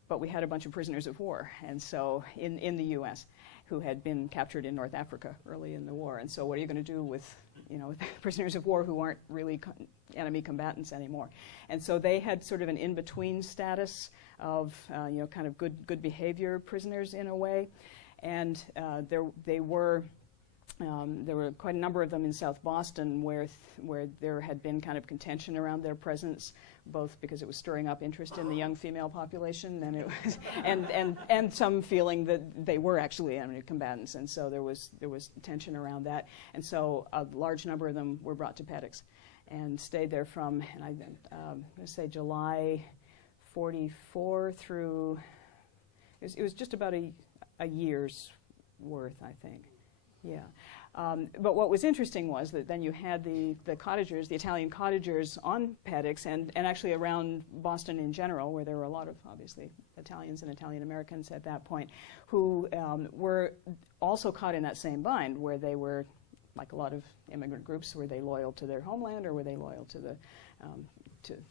but we had a bunch of prisoners of war, and so in the U.S. who had been captured in North Africa early in the war. And so what are you going to do with prisoners of war who aren't really enemy combatants anymore? And so they had sort of an in-between status of kind of good behavior prisoners in a way. And there were quite a number of them in South Boston where there had been kind of contention around their presence, both because it was stirring up interest in the young female population, and it was, and some feeling that they were actually enemy combatants, and so there was tension around that, and so a large number of them were brought to Peddocks, and stayed there from, and I'm going to say July 44 through, it was just about a year's worth, I think. Yeah. But what was interesting was that then you had the cottagers, the Italian cottagers on Peddocks, and actually around Boston in general, where there were a lot of, obviously, Italians and Italian Americans at that point, who were also caught in that same bind, where they were, like a lot of immigrant groups, were they loyal to their homeland, or were they loyal to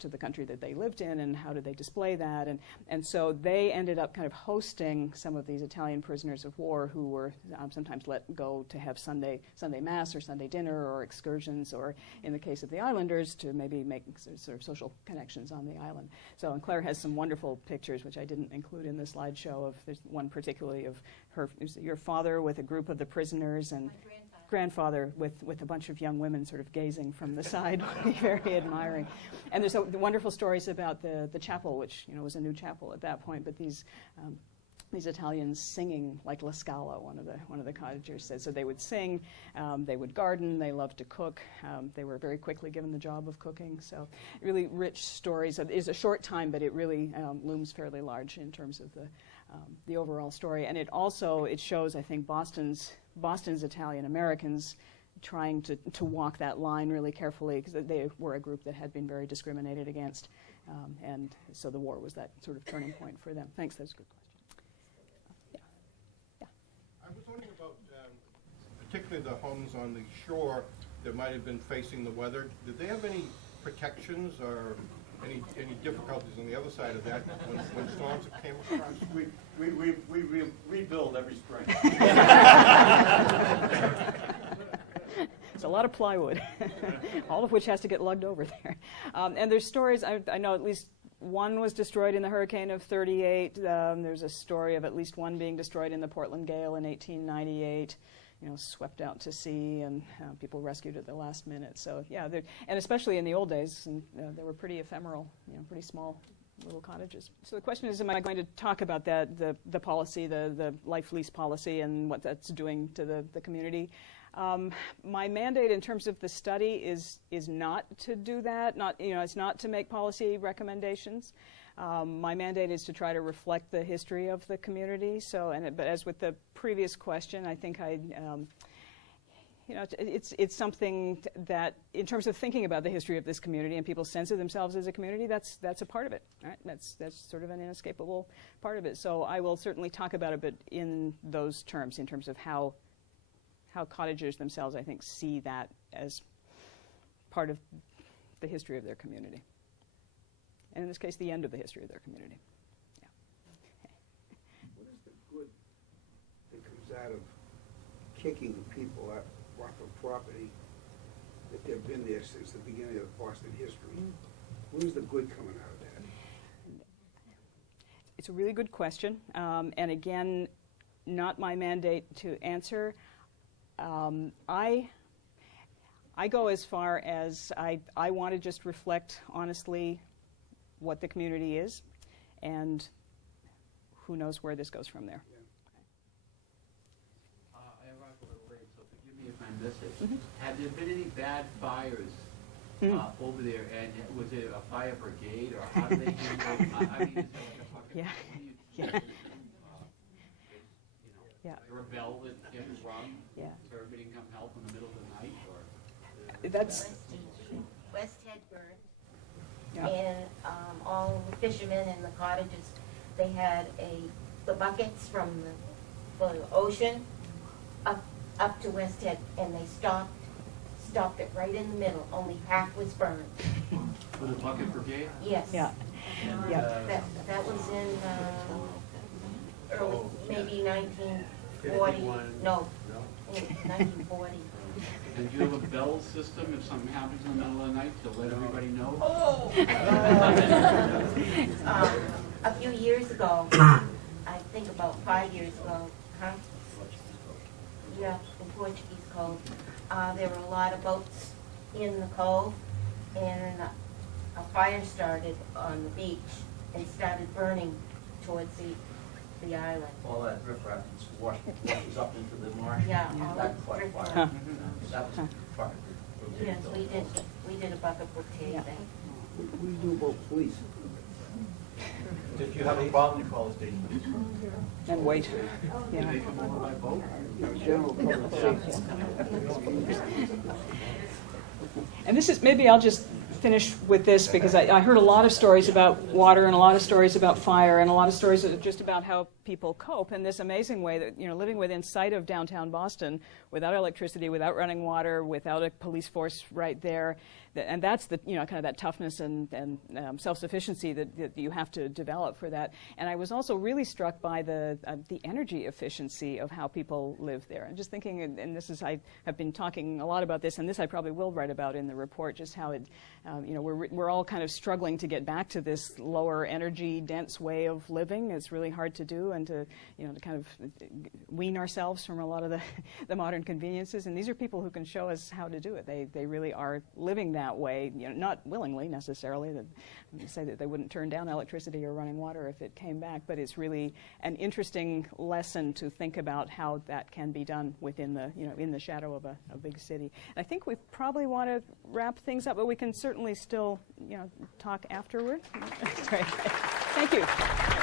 the country that they lived in, and how did they display that? And so they ended up kind of hosting some of these Italian prisoners of war who were sometimes let go to have Sunday Mass or Sunday dinner or excursions, or in the case of the islanders, to maybe make sort of social connections on the island. So, and Claire has some wonderful pictures, which I didn't include in the slideshow, of, there's one particularly of your father with a group of the prisoners, and grandfather with a bunch of young women sort of gazing from the side, very admiring. And there's the wonderful stories about the chapel, which was a new chapel at that point, but these these Italians singing like La Scala, one of the cottagers said. So they would sing, they would garden, they loved to cook. They were very quickly given the job of cooking. So really rich stories. It is a short time, but it really looms fairly large in terms of the overall story. And it shows, I think, Boston's Italian Americans trying to walk that line really carefully, because they were a group that had been very discriminated against. And so the war was that sort of turning point for them. Thanks, that's a good question. I was wondering about, particularly the homes on the shore that might have been facing the weather. Did they have any protections or any difficulties on the other side of that when storms came across? We rebuild every spring. It's a lot of plywood, all of which has to get lugged over there. And there's stories, I know at least one was destroyed in the hurricane of '38. There's a story of at least one being destroyed in the Portland gale in 1898, swept out to sea, and people rescued at the last minute. So yeah, and especially in the old days, and they were pretty ephemeral, pretty small little cottages. So the question is, am I going to talk about that, the policy, the life lease policy, and what that's doing to the community? My mandate in terms of the study is not to do that. It's not to make policy recommendations. My mandate is to try to reflect the history of the community. But as with the previous question, I think it's something that, in terms of thinking about the history of this community and people's sense of themselves as a community, that's a part of it. Right? That's sort of an inescapable part of it. So I will certainly talk about it, but in those terms, in terms of how cottagers themselves, I think, see that as part of the history of their community. And in this case, the end of the history of their community. Yeah. What is the good that comes out of kicking people off of property that they've been there since the beginning of Boston history? What is the good coming out of that? It's a really good question. And again, not my mandate to answer. I go as far as I want to just reflect honestly what the community is, and who knows where this goes from there. I arrived a little late, so forgive me if I miss it. Have there been any bad fires over there, and was it a fire brigade, or how do they handle? I mean, is there like a fucking Yeah. Yeah. Or a bell that gets rung? Yeah. So everybody can come help in the middle of the night, or? West Head burned, Yeah. and all the fishermen and the cottages, they had the buckets from the ocean up to West Head, and they stopped it right in the middle. Only half was burned. For the bucket brigade? Yes. Yeah. And, Yeah. That was in early, maybe 1940. No, 1940. And do you have a bell system if something happens in the middle of the night to let everybody know? Oh! A few years ago, I think about 5 years ago, yeah, in Portuguese cove, there were a lot of boats in the cove, and a fire started on the beach and started burning towards the island. All that riffraff washes up into the marsh. Yeah, all That that caught riffraff. fire. That was fucking. Yes, we did a bucket brigade Yeah. thing. What do you do about police? If you have a problem, you call the station. And wait. Do Yeah. they come over by boat? General public safety. And this is, maybe I'll just finish with this, because I heard a lot of stories about water and a lot of stories about fire and a lot of stories just about how people cope in this amazing way that, living within sight of downtown Boston without electricity, without running water, without a police force right there. And that's the, kind of that toughness and self-sufficiency that you have to develop for that. And I was also really struck by the energy efficiency of how people live there. And just thinking, and this is, I have been talking a lot about this, and this I probably will write about in the report, just how it, we're all kind of struggling to get back to this lower energy dense way of living. It's really hard to do, and to, you know, to kind of wean ourselves from a lot of the modern conveniences. And these are people who can show us how to do it. They really are living that way, you know, not willingly necessarily. That say that they wouldn't turn down electricity or running water if it came back, but it's really an interesting lesson to think about how that can be done within the, you know, in the shadow of a big city. And I think we probably want to wrap things up, but we can certainly still, you know, talk afterward. Great. Thank you.